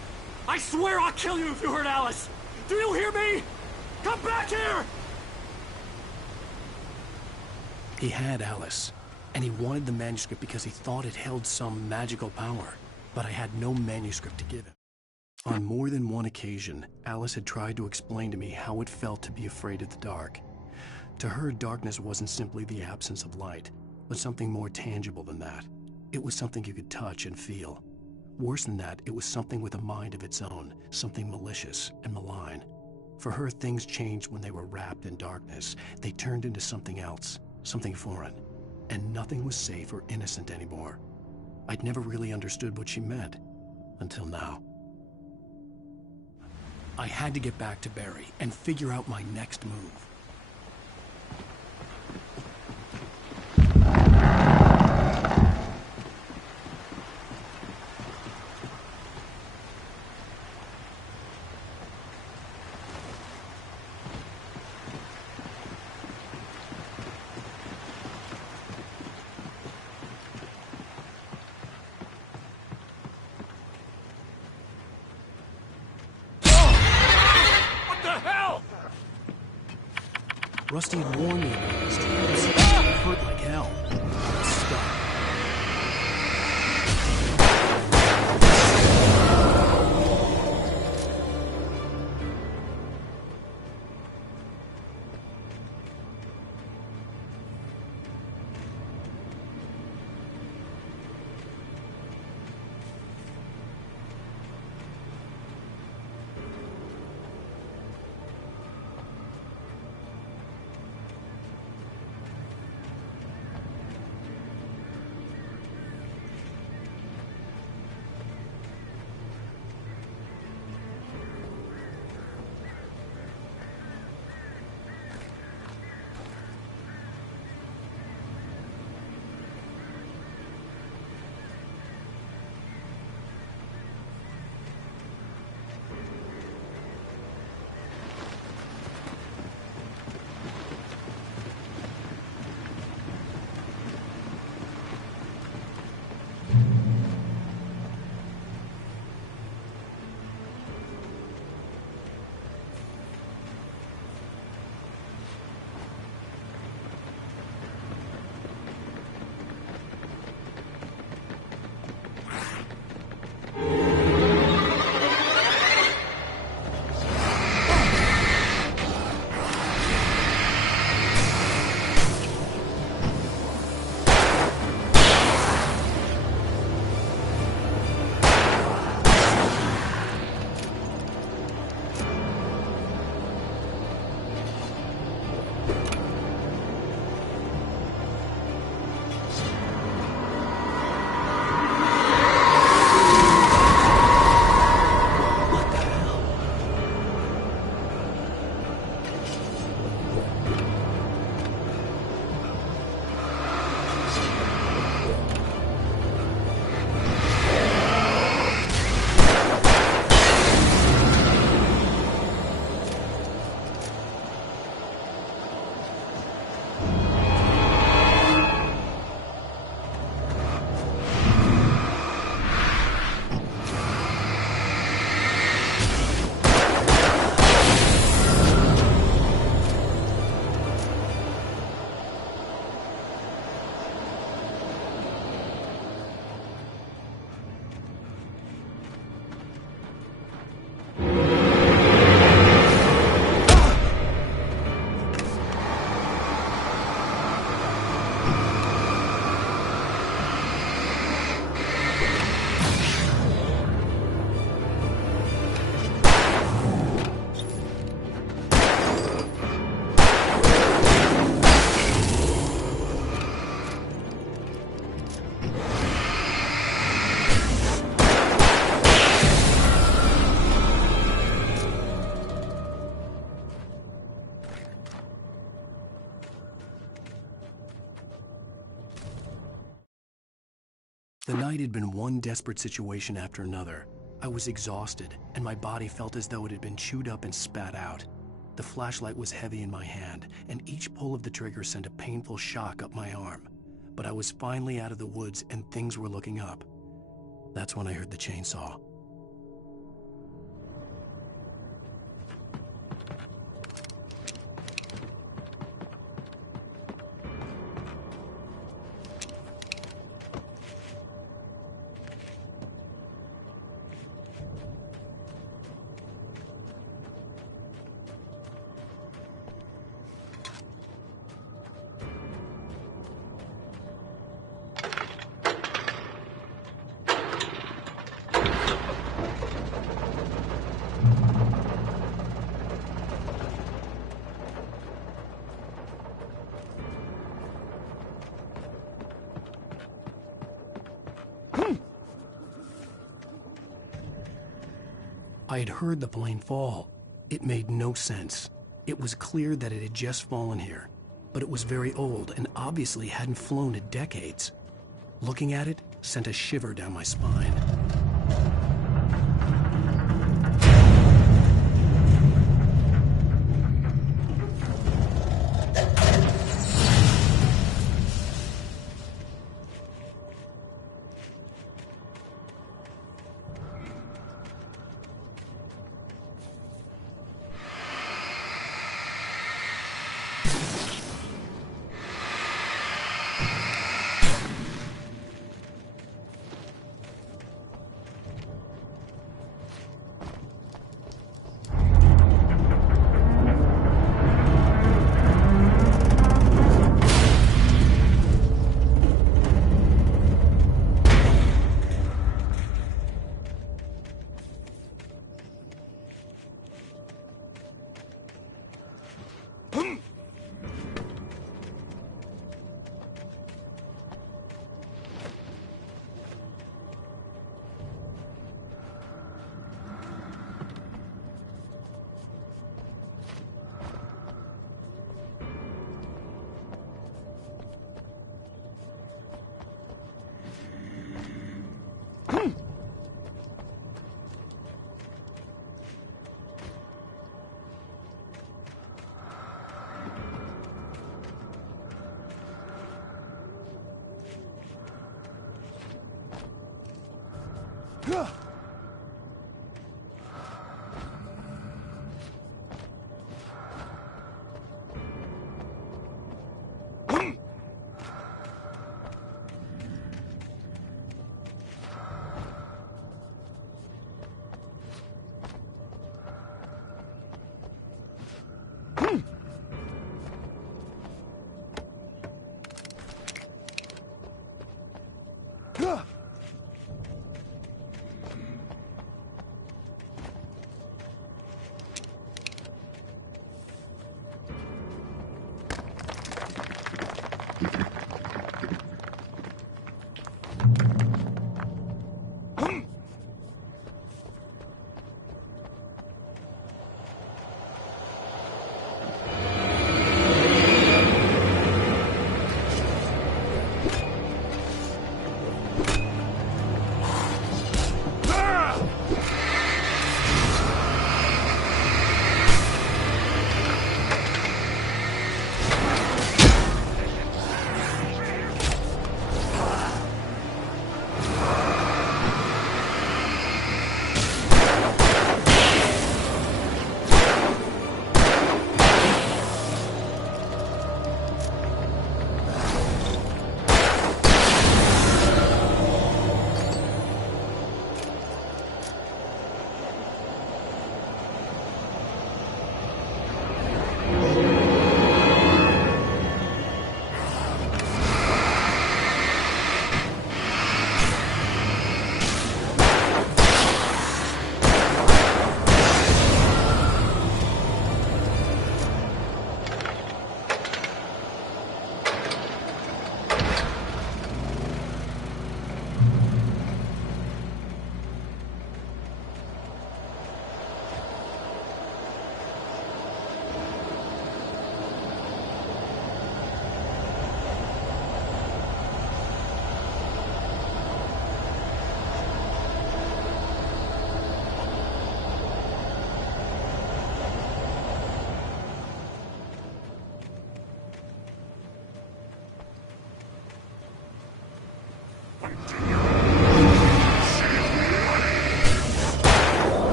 I swear I'll kill you if you hurt Alice! Do you hear me? Come back here! He had Alice, and he wanted the manuscript because he thought it held some magical power. But I had no manuscript to give him. On more than one occasion, Alice had tried to explain to me how it felt to be afraid of the dark. To her, darkness wasn't simply the absence of light, but something more tangible than that. It was something you could touch and feel. Worse than that, it was something with a mind of its own, something malicious and malign. For her, things changed when they were wrapped in darkness. They turned into something else, something foreign, and nothing was safe or innocent anymore. I'd never really understood what she meant, until now. I had to get back to Barry and figure out my next move. Rusty had warned me about these times. It hurt like hell. I was stuck. The night had been one desperate situation after another. I was exhausted, and my body felt as though it had been chewed up and spat out. The flashlight was heavy in my hand, and each pull of the trigger sent a painful shock up my arm. But I was finally out of the woods, and things were looking up. That's when I heard the chainsaw. I had heard the plane fall. It made no sense. It was clear that it had just fallen here, but it was very old and obviously hadn't flown in decades. Looking at it sent a shiver down my spine.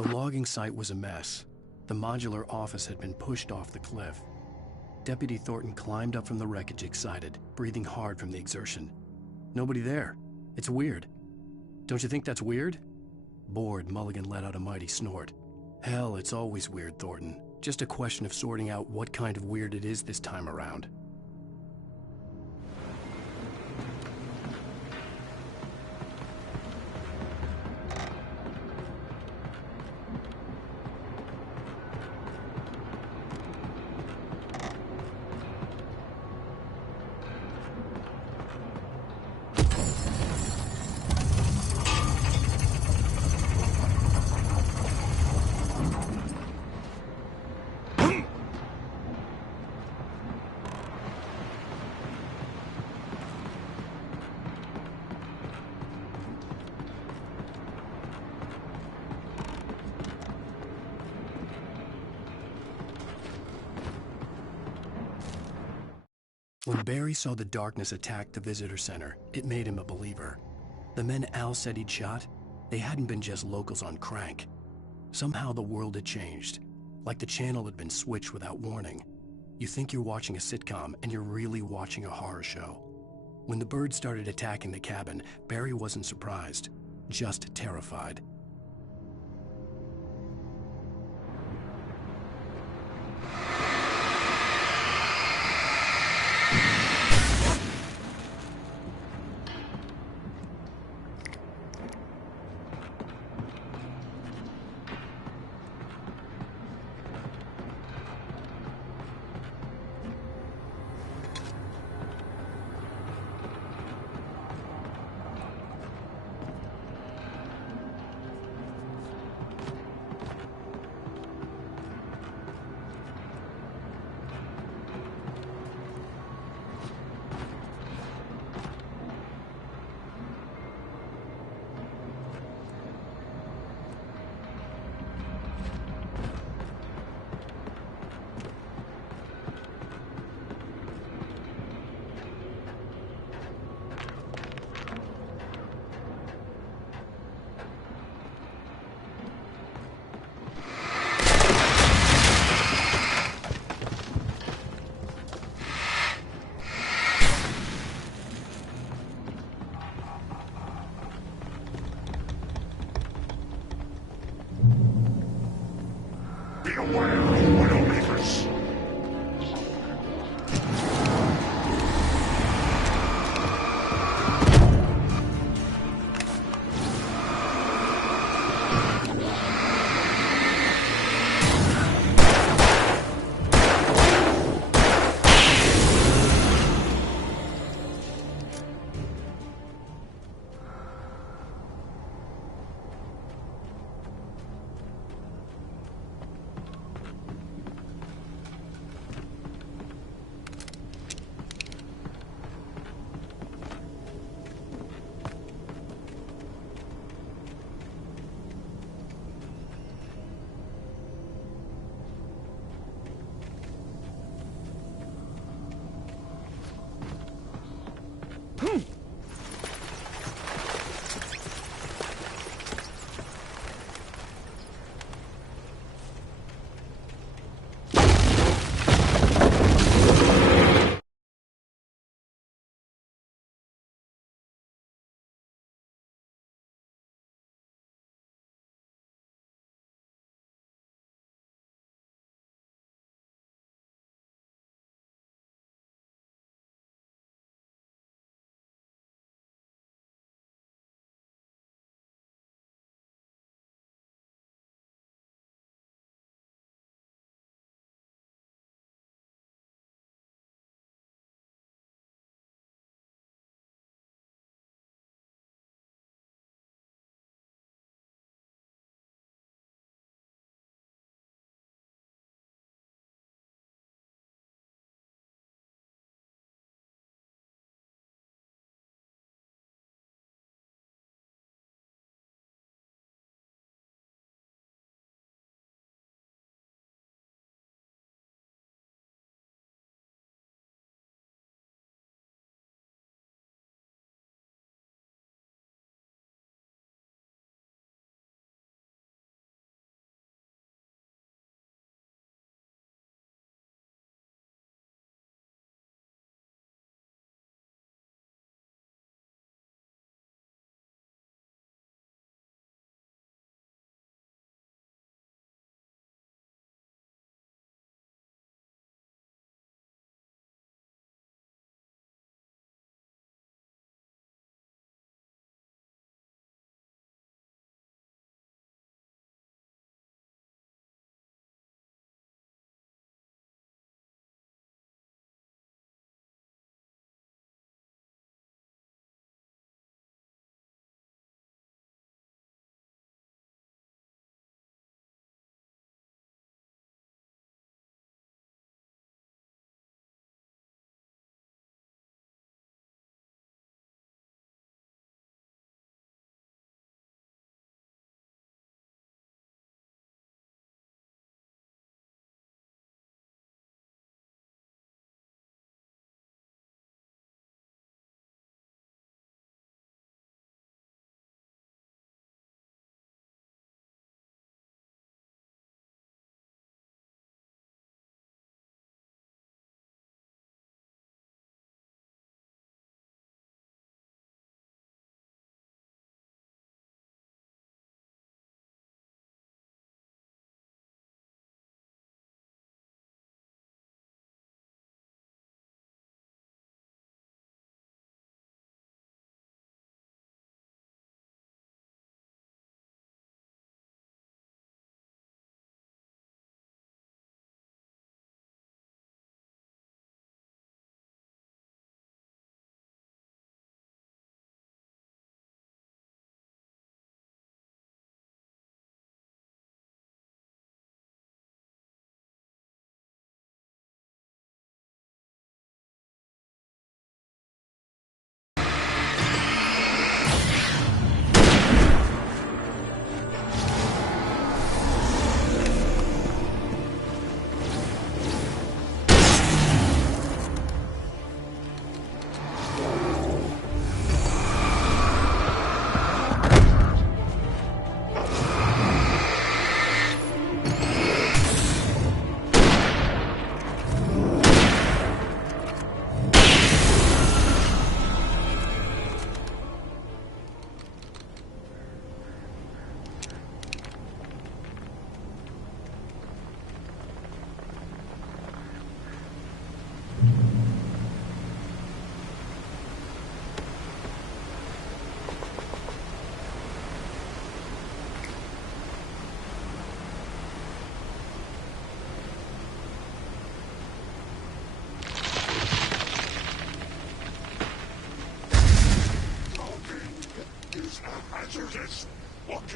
The logging site was a mess. The modular office had been pushed off the cliff. Deputy Thornton climbed up from the wreckage excited, breathing hard from the exertion. Nobody there. It's weird. Don't you think that's weird? Bored, Mulligan let out a mighty snort. Hell, it's always weird, Thornton. Just a question of sorting out what kind of weird it is this time around. When Barry saw the darkness attack the visitor center, it made him a believer. The men Al said he'd shot, they hadn't been just locals on crank. Somehow the world had changed, like the channel had been switched without warning. You think you're watching a sitcom, and you're really watching a horror show. When the birds started attacking the cabin, Barry wasn't surprised, just terrified.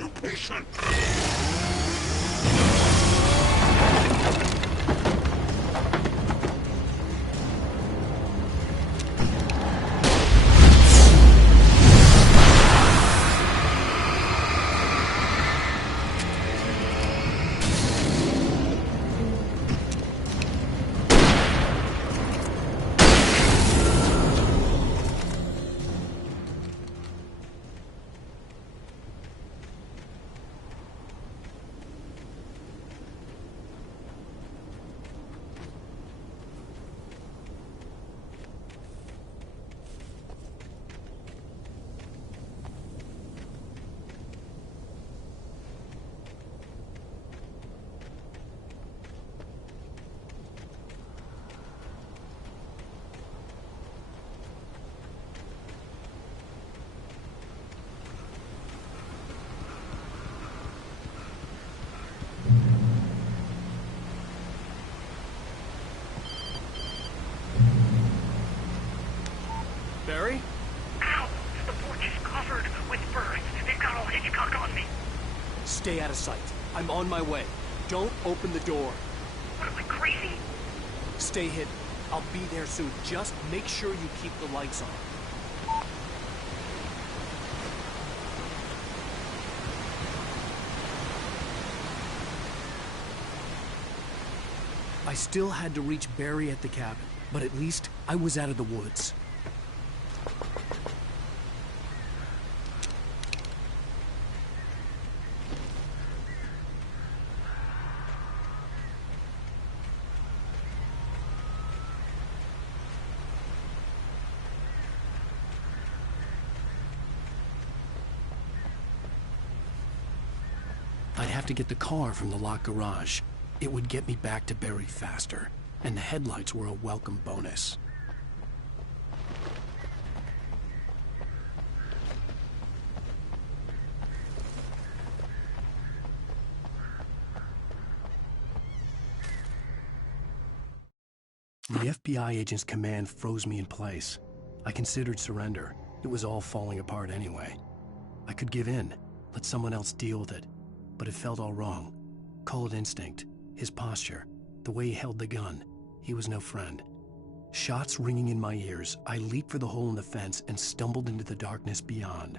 occupation. Barry? Ow! The porch is covered with birds. They've got all Hitchcock on me. Stay out of sight. I'm on my way. Don't open the door. What am I, crazy? Stay hidden. I'll be there soon. Just make sure you keep the lights on. I still had to reach Barry at the cabin, but at least I was out of the woods. I'd have to get the car from the locked garage. It would get me back to Barry faster, and the headlights were a welcome bonus. The FBI agent's command froze me in place. I considered surrender. It was all falling apart anyway. I could give in, let someone else deal with it. But it felt all wrong. Call it instinct, his posture, the way he held the gun. He was no friend. Shots ringing in my ears, I leaped for the hole in the fence and stumbled into the darkness beyond.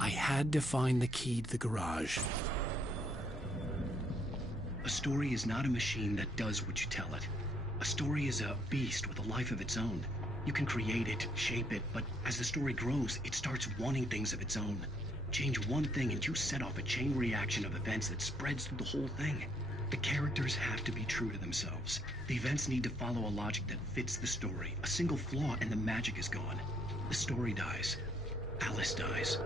I had to find the key to the garage. A story is not a machine that does what you tell it. A story is a beast with a life of its own. You can create it, shape it, but as the story grows, it starts wanting things of its own. Change one thing and you set off a chain reaction of events that spreads through the whole thing. The characters have to be true to themselves. The events need to follow a logic that fits the story. A single flaw and the magic is gone. The story dies. Alice dies.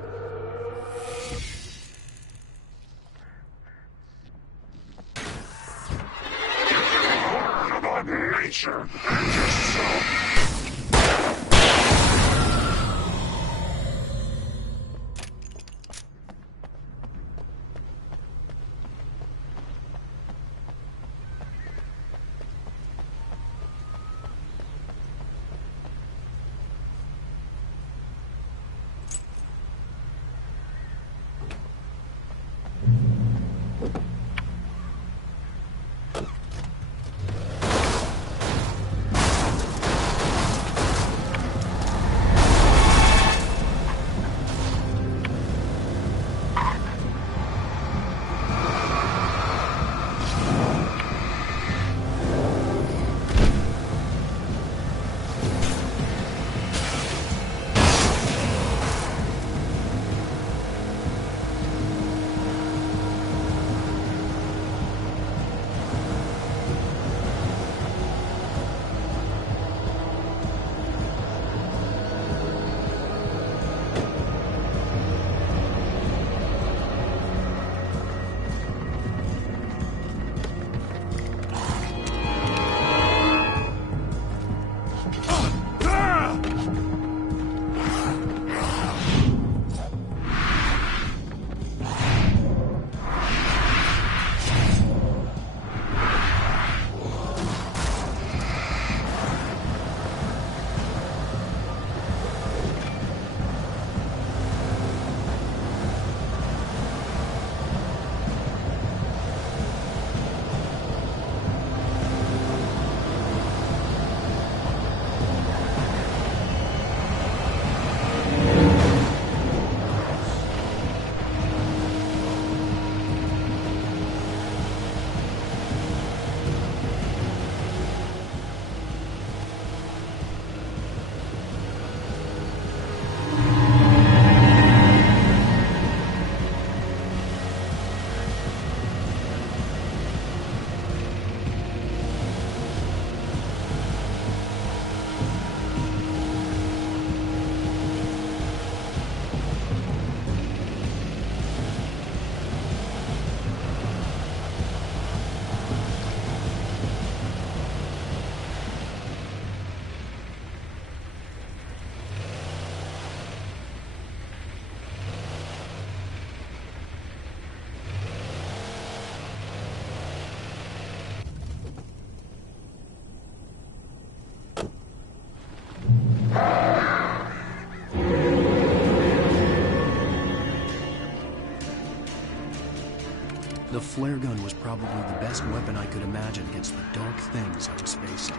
About nature and yourself. The flare gun was probably the best weapon I could imagine against the dark things I was facing.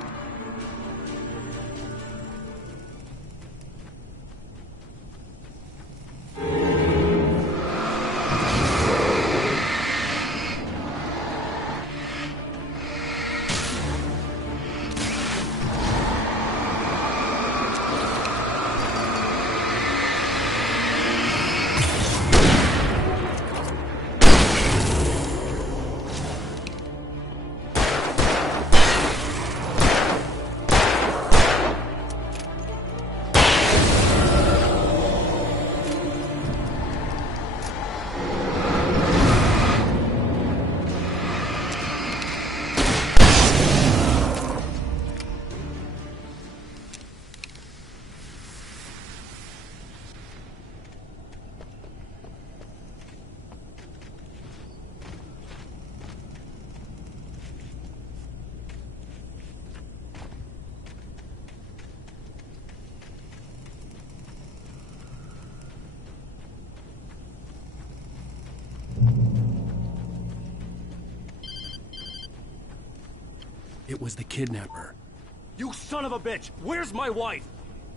It was the kidnapper. You son of a bitch! Where's my wife?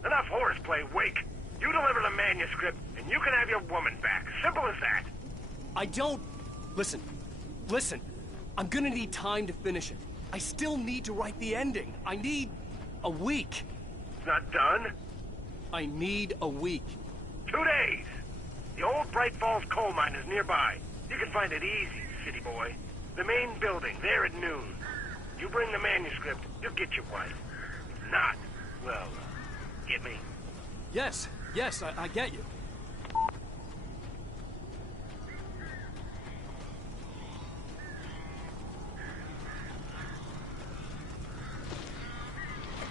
Enough horseplay, Wake. You deliver the manuscript, and you can have your woman back. Simple as that. I don't... Listen. I'm gonna need time to finish it. I still need to write the ending. I need a week. It's not done? I need a week. 2 days. The old Bright Falls coal mine is nearby. You can find it easy, city boy. The main building, there at noon. You bring the manuscript, you'll get your wife. If not, well, get me? Yes, I get you.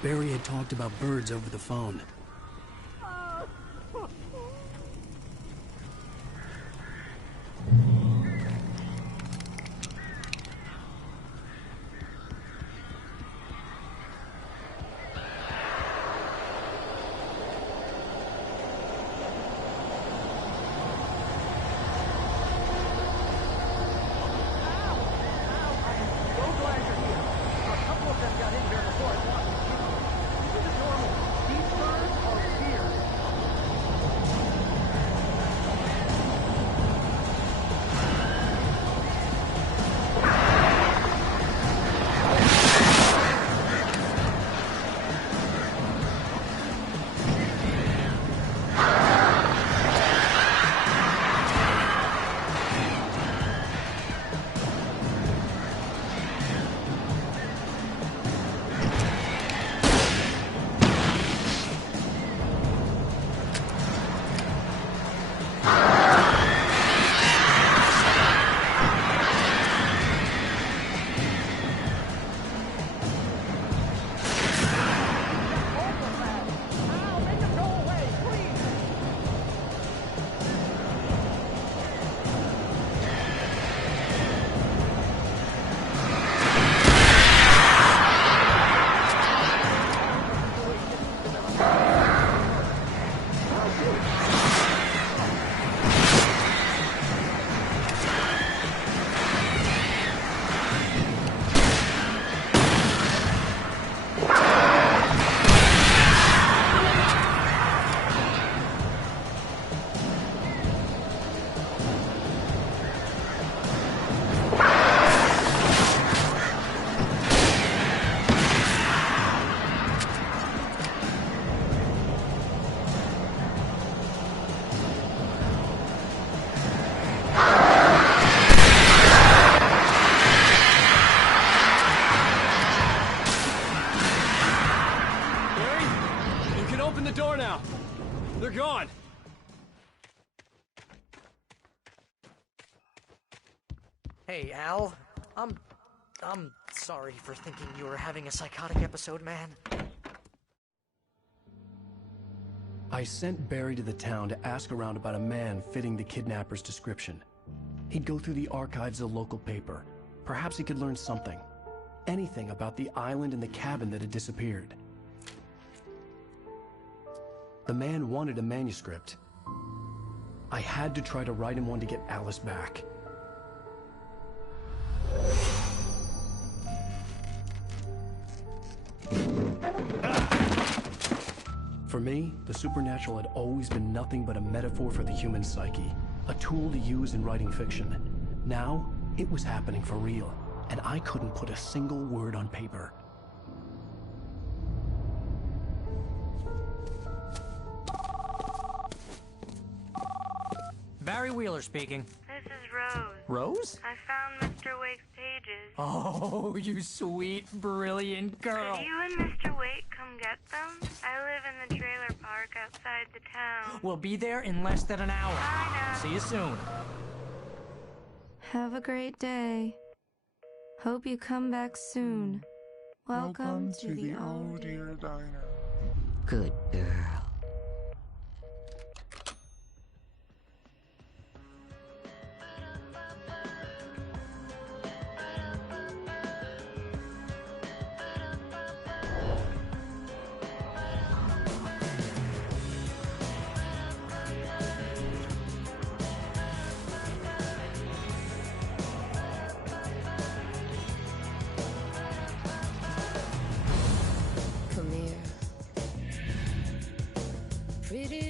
Barry had talked about birds over the phone. They're gone! Hey, Al. I'm sorry for thinking you were having a psychotic episode, man. I sent Barry to the town to ask around about a man fitting the kidnapper's description. He'd go through the archives of the local paper. Perhaps he could learn something. Anything about the island and the cabin that had disappeared. The man wanted a manuscript. I had to try to write him one to get Alice back. For me, the supernatural had always been nothing but a metaphor for the human psyche, a tool to use in writing fiction. Now, it was happening for real, and I couldn't put a single word on paper. Barry Wheeler speaking. This is Rose. Rose? I found Mr. Wake's pages. Oh, you sweet, brilliant girl. Could you and Mr. Wake come get them? I live in the trailer park outside the town. We'll be there in less than an hour. Bye now. See you soon. Have a great day. Hope you come back soon. Welcome to the Oh Dear Diner. Good girl. Come here. Pretty